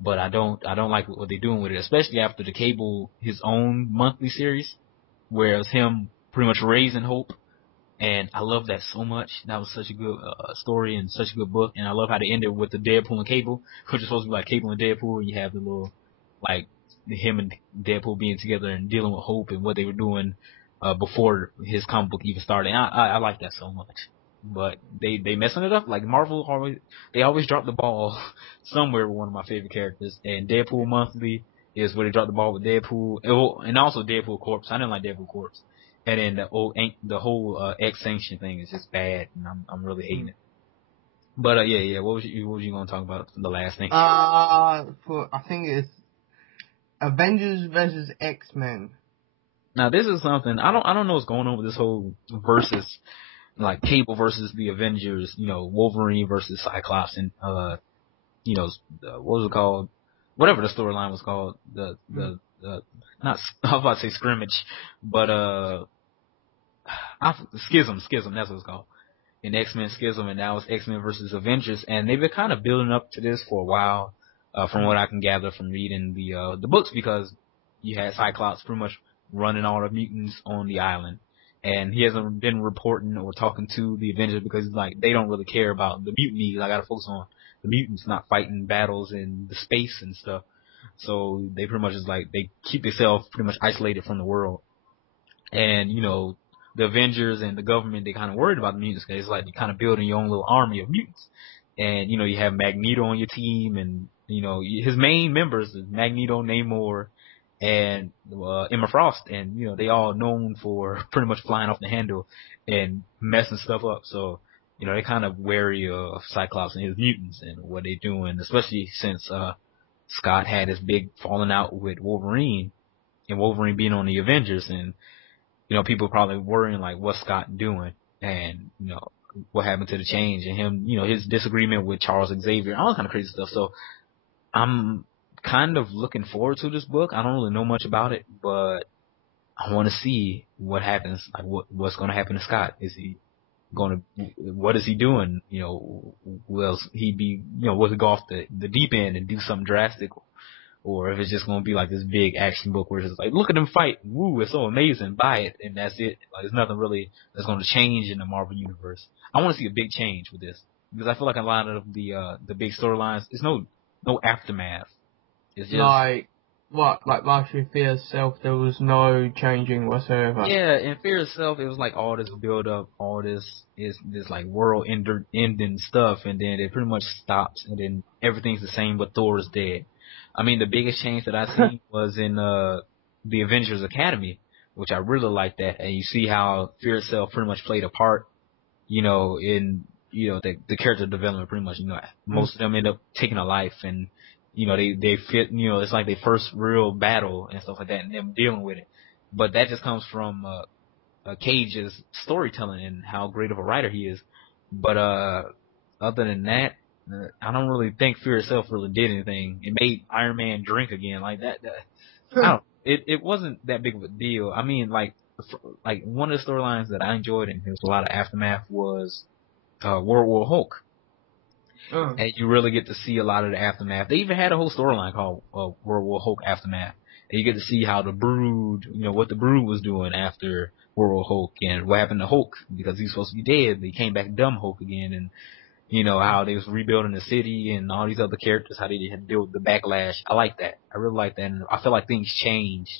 But I don't like what they're doing with it, especially after the Cable, his own monthly series. where it was him pretty much raising Hope. And I love that so much. That was such a good story and such a good book. And I love how they ended with the Deadpool and Cable, which is supposed to be like Cable and Deadpool. And you have the little, like, him and Deadpool being together and dealing with Hope and what they were doing before his comic book even started. And I like that so much. But they messing it up. Like Marvel always drop the ball somewhere with one of my favorite characters. And Deadpool Monthly is where they dropped the ball with Deadpool. And also Deadpool Corps. I didn't like Deadpool Corps. And then the whole X-Sanction thing is just bad, and I'm really hating it. But yeah. What was you gonna talk about the last thing? I think it's Avengers versus X-Men. Now this is something I don't know what's going on with this whole versus, like Cable versus the Avengers, Wolverine versus Cyclops, and what was it called? Whatever the storyline was called, the not I was about to say scrimmage, but Schism, that's what it's called. In X-Men Schism, and now it's X-Men versus Avengers, and they've been kind of building up to this for a while, from what I can gather from reading the books, because you had Cyclops pretty much running all the mutants on the island, and he hasn't been reporting or talking to the Avengers because like they don't really care about the mutinies. I gotta focus on the mutants not fighting battles in the space and stuff. So they pretty much is like they keep themselves pretty much isolated from the world, and the Avengers and the government, they kind of worried about the mutants because it's like you're kind of building your own little army of mutants. And, you have Magneto on your team, and, his main members is Magneto, Namor, and Emma Frost. And, they all known for pretty much flying off the handle and messing stuff up. So, they're kind of wary of Cyclops and his mutants and what they're doing, especially since Scott had his big falling out with Wolverine, and Wolverine being on the Avengers, and people probably worrying like, what's Scott doing? And, what happened to the change, and him, his disagreement with Charles Xavier, all that kind of crazy stuff. So I'm kind of looking forward to this book. I don't really know much about it, but I want to see what happens, like what's going to happen to Scott. What is he doing? Will he be, will he go off the deep end and do something drastic? Or if it's just going to be like this big action book where it's just like, look at them fight. Woo, it's so amazing. Buy it. And that's it. Like, there's nothing really that's going to change in the Marvel Universe. I want to see a big change with this. Because I feel like a lot of the big storylines, it's no aftermath. It's just... Like last year, Fear Itself, there was no changing whatsoever. Yeah, in Fear Itself, it was like all this build up, all this like world ending stuff, and then it pretty much stops, and then everything's the same, but Thor is dead. I mean, the biggest change that I seen was in the Avengers Academy, which I really liked that. And you see how Fear Itself pretty much played a part, in the character development. Pretty much, most of them end up taking a life, and they fit. It's like their first real battle and stuff like that, and them dealing with it. But that just comes from Cage's storytelling and how great of a writer he is. But other than that, I don't really think Fear Itself really did anything. It made Iron Man drink again, like that. It wasn't that big of a deal. I mean, like one of the storylines that I enjoyed, and there was a lot of aftermath, was World War Hulk. And you really get to see a lot of the aftermath. They even had a whole storyline called World War Hulk Aftermath. And you get to see how the Brood, what the Brood was doing after World War Hulk, and what happened to Hulk, because he's supposed to be dead, but he came back dumb Hulk again, and how they was rebuilding the city and all these other characters, how they had to deal with the backlash. I like that. I really like that. And I feel like things changed,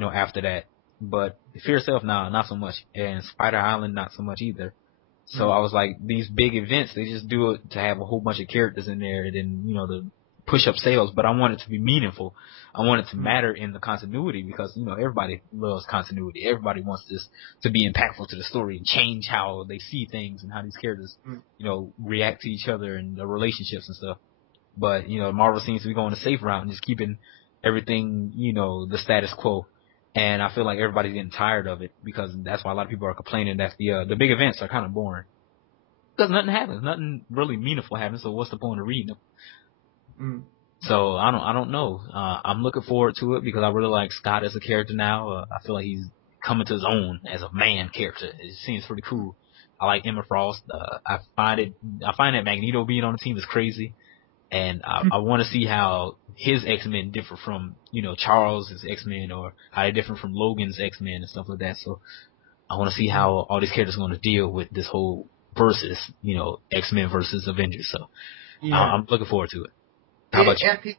after that. But Fear Itself, not so much. And Spider Island, not so much either. So I was like, these big events, they just do it to have a whole bunch of characters in there and then, to push up sales. But I want it to be meaningful. I want it to matter in the continuity, because, everybody loves continuity. Everybody wants this to be impactful to the story and change how they see things and how these characters, react to each other and the relationships and stuff. But, Marvel seems to be going the safe route and just keeping everything, the status quo. And I feel like everybody's getting tired of it, because that's why a lot of people are complaining that the big events are kind of boring. Because nothing happens. Nothing really meaningful happens, so what's the point of reading them? So I don't know. I'm looking forward to it because I really like Scott as a character now. I feel like he's coming to his own as a man character. It seems pretty cool. I like Emma Frost. I find that Magneto being on the team is crazy. and I want to see how his X-Men differ from, Charles's X-Men, or how they differ from Logan's X-Men and stuff like that. So I want to see how all these characters are going to deal with this whole versus, X-Men versus Avengers. So I'm looking forward to it. How about you?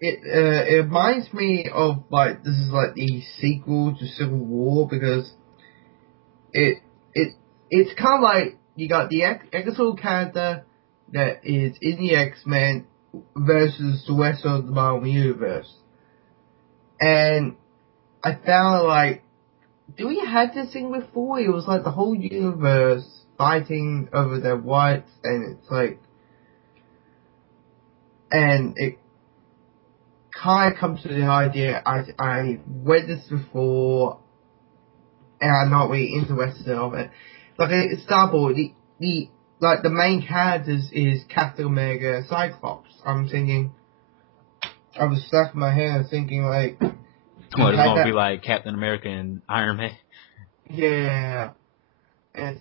It reminds me of, like, this is like the sequel to Civil War, because it's kind of like you got the X-Men character that is in the X-Men versus the rest of the Marvel Universe. And I found, like, do we have this thing before? It was like the whole universe fighting over their rights, and it's like, and it kind of comes to the idea, I read this before, and I'm not really interested of it. Like, example, the main characters is Captain America and Cyclops. I'm thinking, I was stuck in my head thinking, like, well, it's going to be like Captain America and Iron Man. Yeah. And,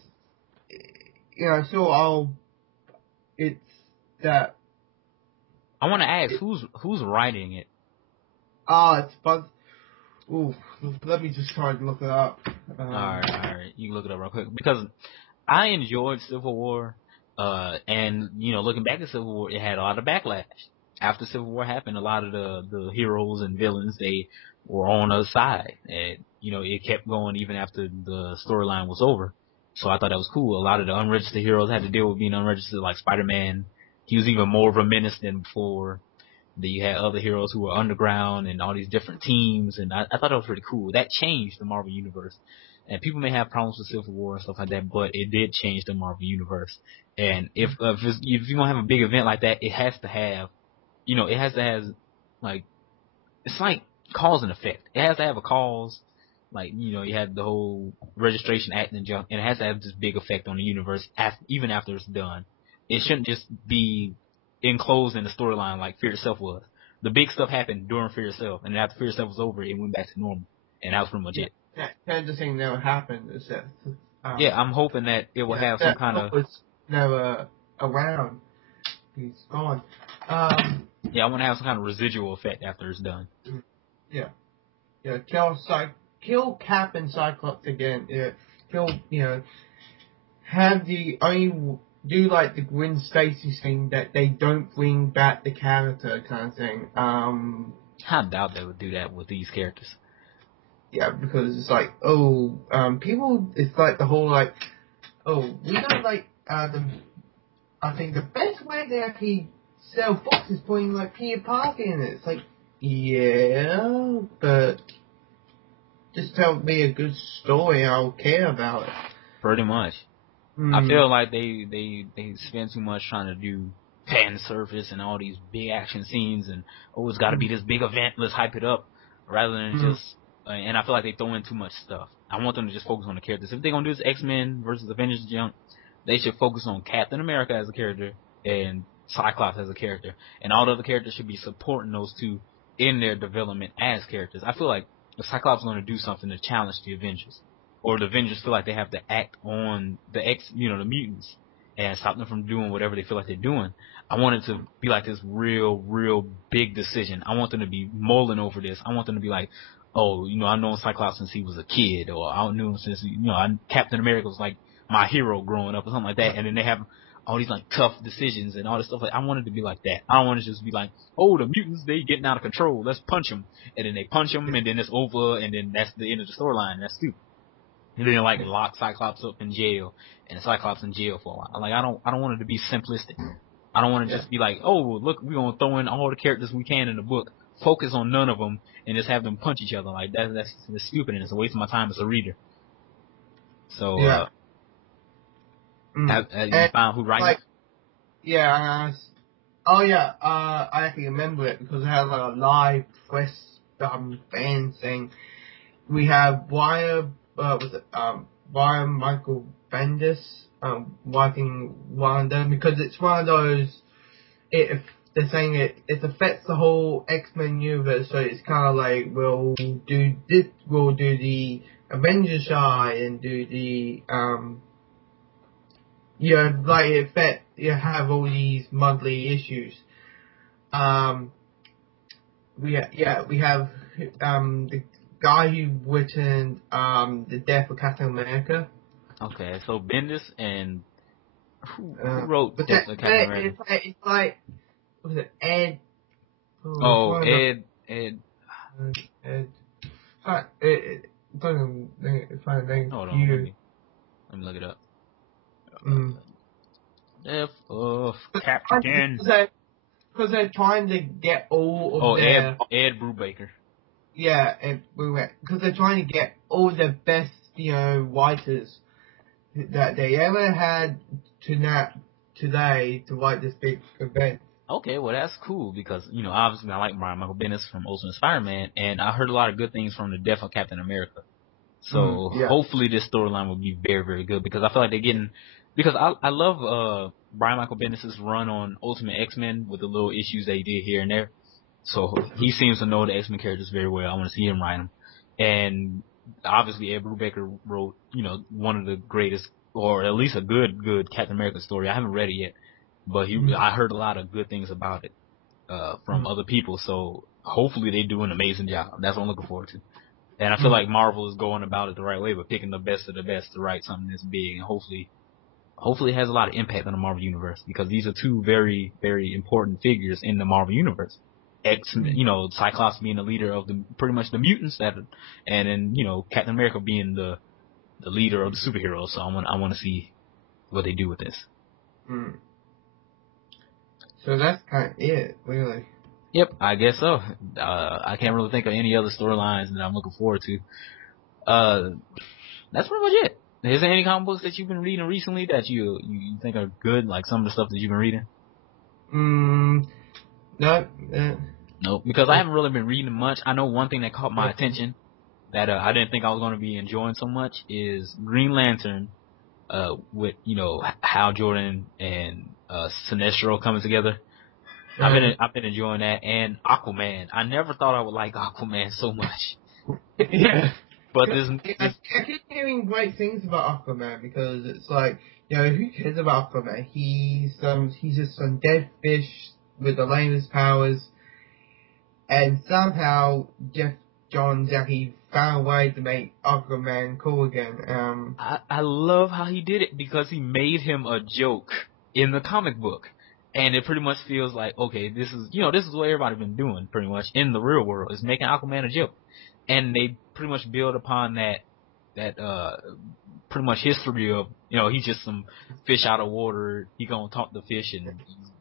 it's that. I want to ask, who's writing it? It's Buzz. Ooh, let me just try to look it up. Alright. You can look it up real quick. Because I enjoyed Civil War, and, looking back at Civil War, it had a lot of backlash. After Civil War happened, a lot of the heroes and villains, they were on the side. And, it kept going even after the storyline was over. So I thought that was cool. A lot of the unregistered heroes had to deal with being unregistered, like Spider-Man. He was even more of a menace than before. Then you had other heroes who were underground and all these different teams, and I thought that was pretty cool. That changed the Marvel Universe. And people may have problems with Civil War and stuff like that, but it did change the Marvel Universe. And if you're going to have a big event like that, it has to have, like, it's like cause and effect. It has to have a cause. Like, you had the whole Registration Act and junk, and it has to have this big effect on the universe even after it's done. It shouldn't just be enclosed in the storyline like Fear Itself was. The big stuff happened during Fear Itself, and after Fear Itself was over, it went back to normal, and that was pretty much it. That kind of thing never happened. Yeah, I'm hoping that it will have some kind of. Was never around. He's gone. Yeah, I want to have some kind of residual effect after it's done. Yeah. Kill Cap and Cyclops again. Have the only. Do like the Gwen Stacy thing that they don't bring back the character kind of thing. I doubt they would do that with these characters. Yeah, because it's like, people, it's like the whole like, we don't like, I think the best way to actually sell books is putting like Peter Parker in it. It's like, yeah, but just tell me a good story, I'll care about it. Pretty much. I feel like they spend too much trying to do fan service and all these big action scenes and it's got to be this big event, let's hype it up, rather than just and I feel like they throw in too much stuff. I want them to just focus on the characters. If they're gonna do this X-Men versus Avengers junk, they should focus on Captain America as a character and Cyclops as a character, and all the other characters should be supporting those two in their development as characters. I feel like if Cyclops is gonna do something to challenge the Avengers, or the Avengers feel like they have to act on the the mutants and stop them from doing whatever they feel like they're doing, I want it to be like this real big decision. I want them to be mulling over this. I want them to be like, I've known Cyclops since he was a kid, or I knew him since, Captain America was like my hero growing up or something like that. And then they have all these like tough decisions and all this stuff. Like, I want it to be like that. I don't want it to just be like, the mutants, they getting out of control. Let's punch them. And then they punch them and then it's over and then that's the end of the storyline. That's stupid. And then like lock Cyclops up in jail, and Cyclops in jail for a while. Like I don't want it to be simplistic. I don't want to just be like, look, we're gonna throw in all the characters we can in the book, focus on none of them, and just have them punch each other. Like that's stupid, and it's a waste of my time as a reader. So have you found who writes? Yeah. I actually remember it because I had like a live press fan thing. We have Brian Michael Bendis writing Wanda, because it's one of those, if they're saying it affects the whole X-Men universe, so it's kind of like we'll do the Avengers side and do the like it affect, you have all these monthly issues. we have the guy who written the Death of Captain America. Okay, so Bendis and who wrote but Death of Captain America? It's like was it Ed? Ed. Ed. Don't find a name. Hold on, let me look it up. Death of Captain. Because they're trying to get all of their... Ed Brubaker. Yeah, because they're trying to get all the best, writers that they ever had today to write this big event. Okay, well that's cool because, obviously I like Brian Michael Bendis from Ultimate Spider-Man, and I heard a lot of good things from the Death of Captain America. So hopefully this storyline will be very, very good because I feel like they're getting... Because I love Brian Michael Bendis' run on Ultimate X-Men with the little issues they did here and there. So he seems to know the X-Men characters very well. I want to see him write them. And obviously Ed Brubaker wrote, one of the greatest, or at least a good Captain America story. I haven't read it yet, but I heard a lot of good things about it from other people. So hopefully they do an amazing job. That's what I'm looking forward to. And I feel like Marvel is going about it the right way, but picking the best of the best to write something this big, and hopefully it has a lot of impact on the Marvel Universe because these are two very, very important figures in the Marvel Universe. Cyclops being the leader of pretty much the mutants and then, Captain America being the leader of the superheroes. So I want to see what they do with this. So that's kind of it, really. Yep, I guess so. I can't really think of any other storylines that I'm looking forward to. That's pretty much it. Is there any comic books that you've been reading recently that you think are good, like some of the stuff that you've been reading? No. No, because I haven't really been reading much. I know one thing that caught my attention that I didn't think I was going to be enjoying so much is Green Lantern, with Hal Jordan and Sinestro coming together. I've been enjoying that, and Aquaman. I never thought I would like Aquaman so much. Yeah. But I keep hearing great things about Aquaman because it's like, who cares about Aquaman? He's just some dead fish with the lamest powers, and somehow Jeff Johns actually found a way to make Aquaman cool again. I love how he did it because he made him a joke in the comic book, and it pretty much feels like, okay, this is what everybody's been doing pretty much in the real world, is making Aquaman a joke. And they pretty much build upon that pretty much history of, he's just some fish out of water. He gonna talk to fish and he's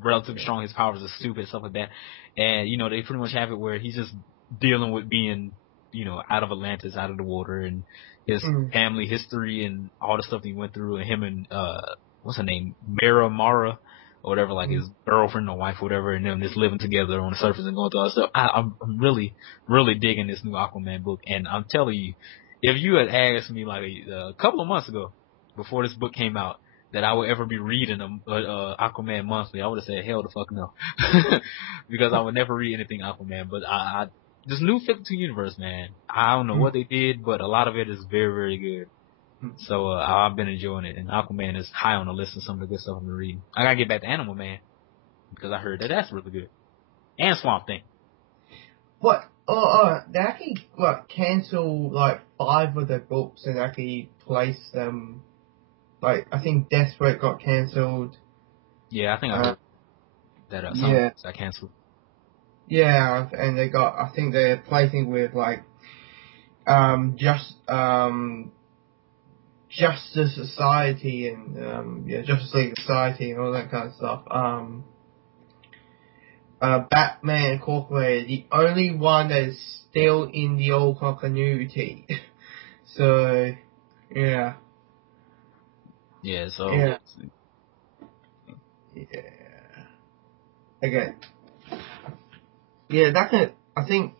relatively strong. His powers are stupid, stuff like that. And, they pretty much have it where he's just dealing with being, out of Atlantis, out of the water, and his family history and all the stuff that he went through, and him and, what's her name? Mara, or whatever, like his girlfriend or wife or whatever, and them just living together on the surface and going through all that stuff. I'm really, really digging this new Aquaman book, and I'm telling you, if you had asked me like a couple of months ago, before this book came out, that I would ever be reading Aquaman monthly, I would have said hell the fuck no. Because I would never read anything Aquaman, but this new 52 universe, man, I don't know what they did, but a lot of it is very, very good. So I've been enjoying it, and Aquaman is high on the list of some of the good stuff I've been reading. I gotta get back to Animal Man because I heard that's really good, and Swamp Thing. What? They actually cancel 5 of their books and actually place them. I think Deathstroke got cancelled. Yeah, I think I heard that some books got cancelled. Yeah, and I think they're placing with Justice Society and Justice League Society and all that kind of stuff. Batman Incorporated, the only one that is still in the old continuity. So, yeah. Yeah. So. Yeah. Okay. Yeah, that's it. I think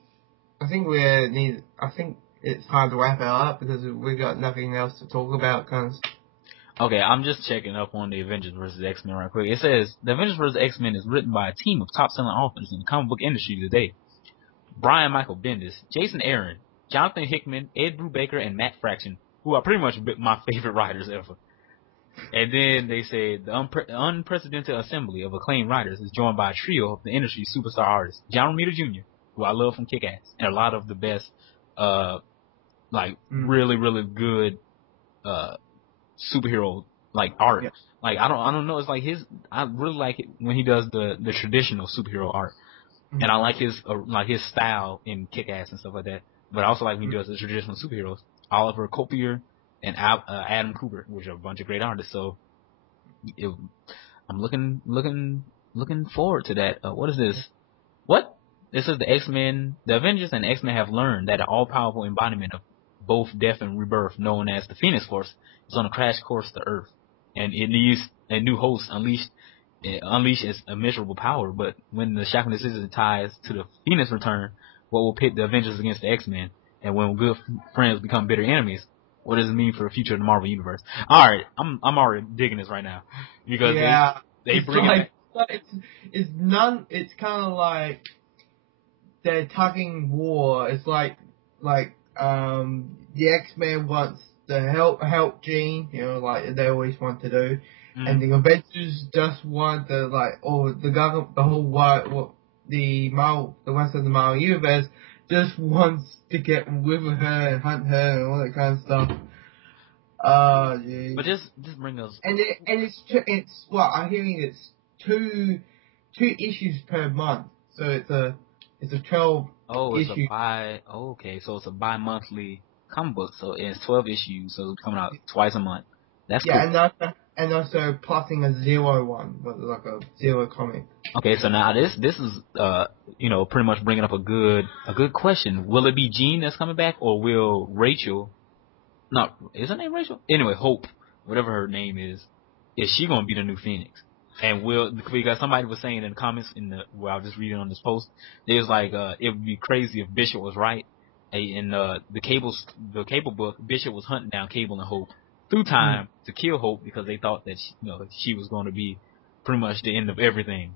it's time to wrap it up because we got nothing else to talk about. Okay, I'm just checking up on the Avengers vs. X-Men right quick. It says, the Avengers vs. X-Men is written by a team of top-selling authors in the comic book industry today. Brian Michael Bendis, Jason Aaron, Jonathan Hickman, Ed Brubaker, and Matt Fraction, who are pretty much my favorite writers ever. And then they said the unprecedented assembly of acclaimed writers is joined by a trio of the industry's superstar artists: John Romita Jr., who I love from Kick-Ass, and a lot of the best, really, really good, superhero, art. Yeah. Like, I don't know. It's like I really like it when he does the traditional superhero art. Mm. And I like his style in Kick-Ass and stuff like that. But I also like when he does the traditional superheroes. Oliver Copier and Adam Cooper, which are a bunch of great artists. So I'm looking forward to that. What is this? What? This is the X-Men. The Avengers and X-Men have learned that an all-powerful embodiment of both death and rebirth, known as the Phoenix Force, is on a crash course to Earth, and it needs a new host unleash its immeasurable power. But when the shocking decision ties to the Phoenix return, what will pit the Avengers against the X-Men? And when good friends become bitter enemies, what does it mean for the future of the Marvel Universe? All right, I'm already digging this right now because they bring it back. It's kind of like they're tugging war. It's like the X-Men wants to help Jean, like they always want to do. And the Avengers just want the rest of the Marvel Universe just wants to get with her and hunt her and all that kind of stuff. Geez. But just bring us. And it's what I'm hearing. It's two issues per month, so it's a 12 issue. Okay, so it's a bi-monthly comic book, so it's 12 issues, so it's coming out twice a month. That's cool. And also plotting a 0 one, but like a 0 comic. Okay, so now this is pretty much bringing up a good question. Will it be Jean that's coming back, or will Rachel? No, is her name Rachel? Anyway, Hope, whatever her name is she gonna be the new Phoenix? And because somebody was saying in the comments where I was just reading on this post, it was like it would be crazy if Bishop was right. In the Cable book, Bishop was hunting down Cable and Hope through time to kill Hope because they thought that she was going to be pretty much the end of everything.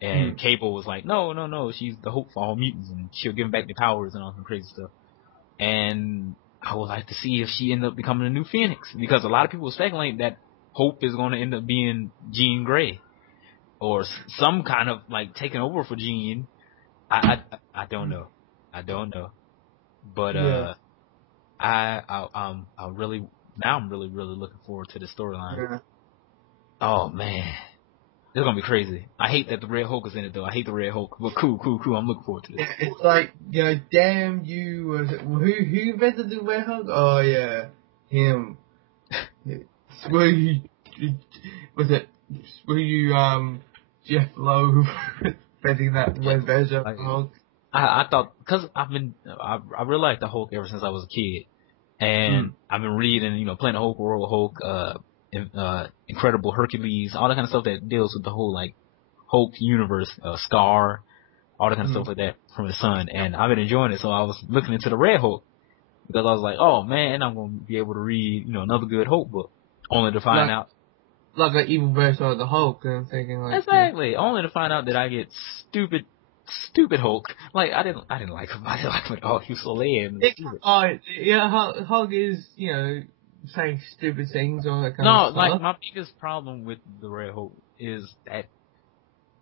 And Cable was like, no, she's the hope for all mutants, and she'll give them back their powers and all some crazy stuff. And I would like to see if she ended up becoming a new Phoenix, because a lot of people speculate that Hope is going to end up being Jean Grey or some kind of taking over for Jean. I don't know. But I'm really looking forward to the storyline. Yeah. Oh man, it's gonna be crazy. I hate that the Red Hulk is in it though. I hate the Red Hulk, but cool. I'm looking forward to this. Yeah, it's like damn you. Who invented the Red Hulk? Oh yeah, him. Were you Jeff Lowe inventing that Red version of the Hulk? I thought, because I really liked the Hulk ever since I was a kid, and I've been reading, playing the Hulk, World Hulk, Incredible Hercules, all that kind of stuff that deals with the whole Hulk universe, Scar, all that kind of stuff like that from his son, and I've been enjoying it. So I was looking into the Red Hulk because I was like, oh man, I'm gonna be able to read another good Hulk book, only to find out like an evil version of the Hulk. And I'm thinking exactly, only to find out that I get stupid Hulk. I didn't like him. I didn't like him at all. He was so lame. Hulk is, saying stupid things, all that kind of stuff. No, my biggest problem with the Red Hulk is that,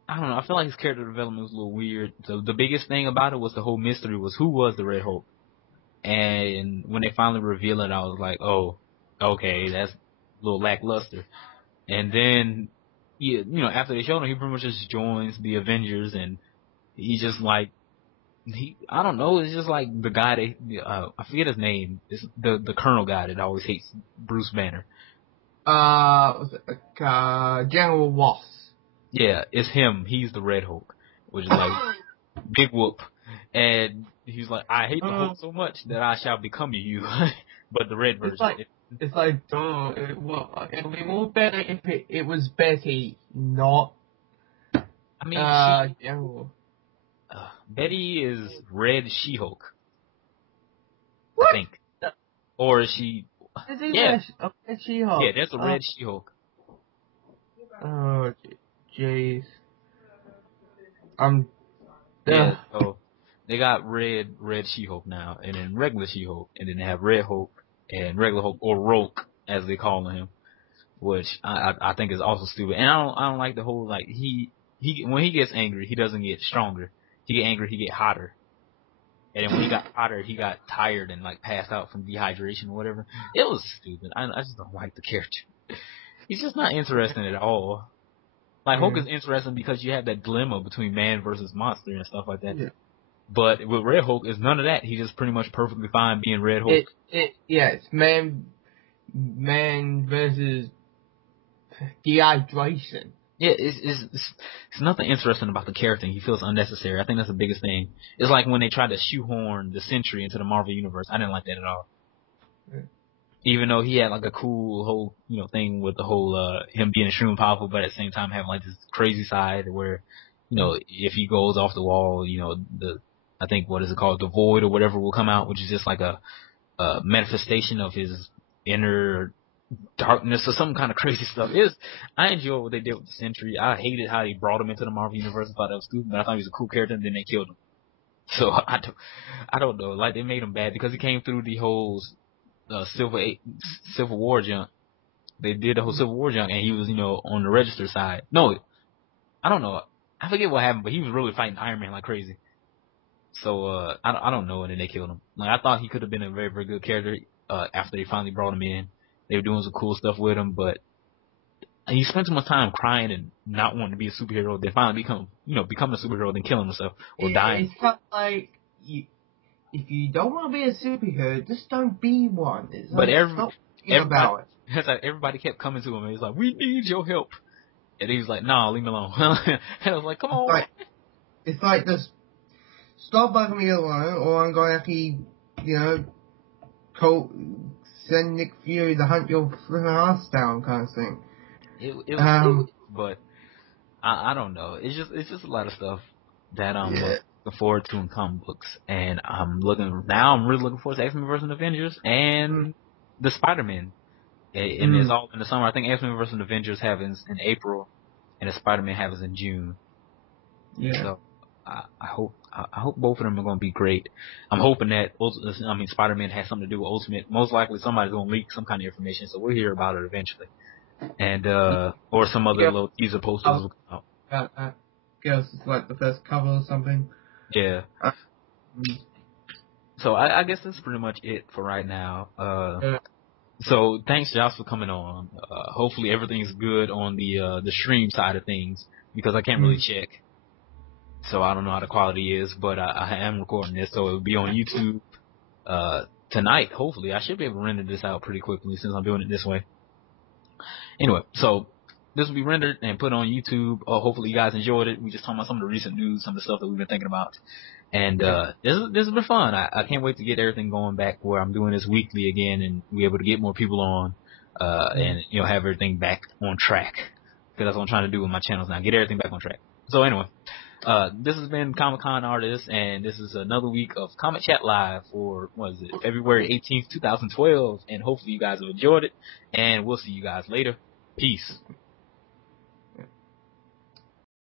I don't know, I feel like his character development was a little weird. So the biggest thing about it was the whole mystery was who was the Red Hulk. And when they finally revealed it, I was like, oh, okay, that's a little lackluster. And then, after they showed him, he pretty much just joins the Avengers, and he's just I don't know, it's just like the guy I forget his name. It's the Colonel guy that always hates Bruce Banner. General Ross. Yeah, it's him. He's the Red Hulk, which is big whoop. And he's like, I hate the Hulk so much that I shall become you. But the red version. It's like, it would be more better if it was Betty, not. I mean, General. Betty is Red She-Hulk. What? I think. Or is she... Red She-Hulk? Yeah, that's a Red She-Hulk. Oh, jeez. Yeah, so they got Red She-Hulk now, and then regular She-Hulk, and then they have Red Hulk, and regular Hulk, or Rolk, as they call him. which I think is also stupid. And I don't like the whole like he when he gets angry, he doesn't get stronger. He get angry, he get hotter. And then when he got hotter, he got tired and like passed out from dehydration or whatever. It was stupid. I just don't like the character. He's just not interesting at all. Like Hulk is interesting because you have that dilemma between man versus monster and stuff like that. Yeah. But with Red Hulk, it's none of that. He's just pretty much perfectly fine being Red Hulk. It's man versus dehydration. Yeah, it's nothing interesting about the character. He feels unnecessary. I think that's the biggest thing. It's like when they tried to shoehorn the Sentry into the Marvel Universe. I didn't like that at all. Yeah. Even though he had like a cool whole, thing with the whole, him being extremely powerful, but at the same time having like this crazy side where, if he goes off the wall, I think, what is it called? The Void or whatever will come out, which is just like a manifestation of his inner darkness or some kind of crazy stuff. I enjoyed what they did with the Sentry. I hated how they brought him into the Marvel Universe. I thought that was stupid, but I thought he was a cool character, and then they killed him. So I don't know. Like, they made him bad because he came through the whole Civil War junk. They did the whole Civil War junk, and he was, on the register side. No, I don't know. I forget what happened, but he was really fighting Iron Man like crazy. So I don't know, and then they killed him. Like, I thought he could have been a very, very good character after they finally brought him in. They were doing some cool stuff with him, but he spent too much time crying and not wanting to be a superhero, then finally become a superhero, then killing himself or dying. It's kind of like, if you don't want to be a superhero, just don't be one. It's like, everybody kept coming to him and he was like, "We need your help," and he was like, "Nah, leave me alone." And I was like, "Come on." It's like just stop bugging me alone, or I'm going to have to, send Nick Fury to hunt your ass down, kind of thing. It was, but I don't know. It's just a lot of stuff that I'm looking forward to in comic books, and I'm really looking forward to X-Men vs. Avengers and the Spider-Man. And it's all in the summer. I think X-Men vs. Avengers happens in April, and the Spider-Man happens in June. Yeah. So I hope both of them are going to be great. I'm hoping that Spider-Man has something to do with Ultimate. Most likely somebody's going to leak some kind of information, so we'll hear about it eventually. And or some other little teaser posters will come out. Guess it's like the first cover or something. Yeah. So I guess that's pretty much it for right now. So thanks, Josh, for coming on. Hopefully everything's good on the stream side of things, because I can't really check. So I don't know how the quality is, but I am recording this, so it'll be on YouTube tonight, hopefully. I should be able to render this out pretty quickly since I'm doing it this way. Anyway, so this will be rendered and put on YouTube. Hopefully you guys enjoyed it. We just talked about some of the recent news, some of the stuff that we've been thinking about. And this has been fun. I can't wait to get everything going back where I'm doing this weekly again and be able to get more people on and have everything back on track. Because that's what I'm trying to do with my channels now, get everything back on track. So anyway, this has been Comic-Con Artist, and this is another week of Comic Chat Live for, February 18th, 2012. And hopefully you guys have enjoyed it, and we'll see you guys later. Peace.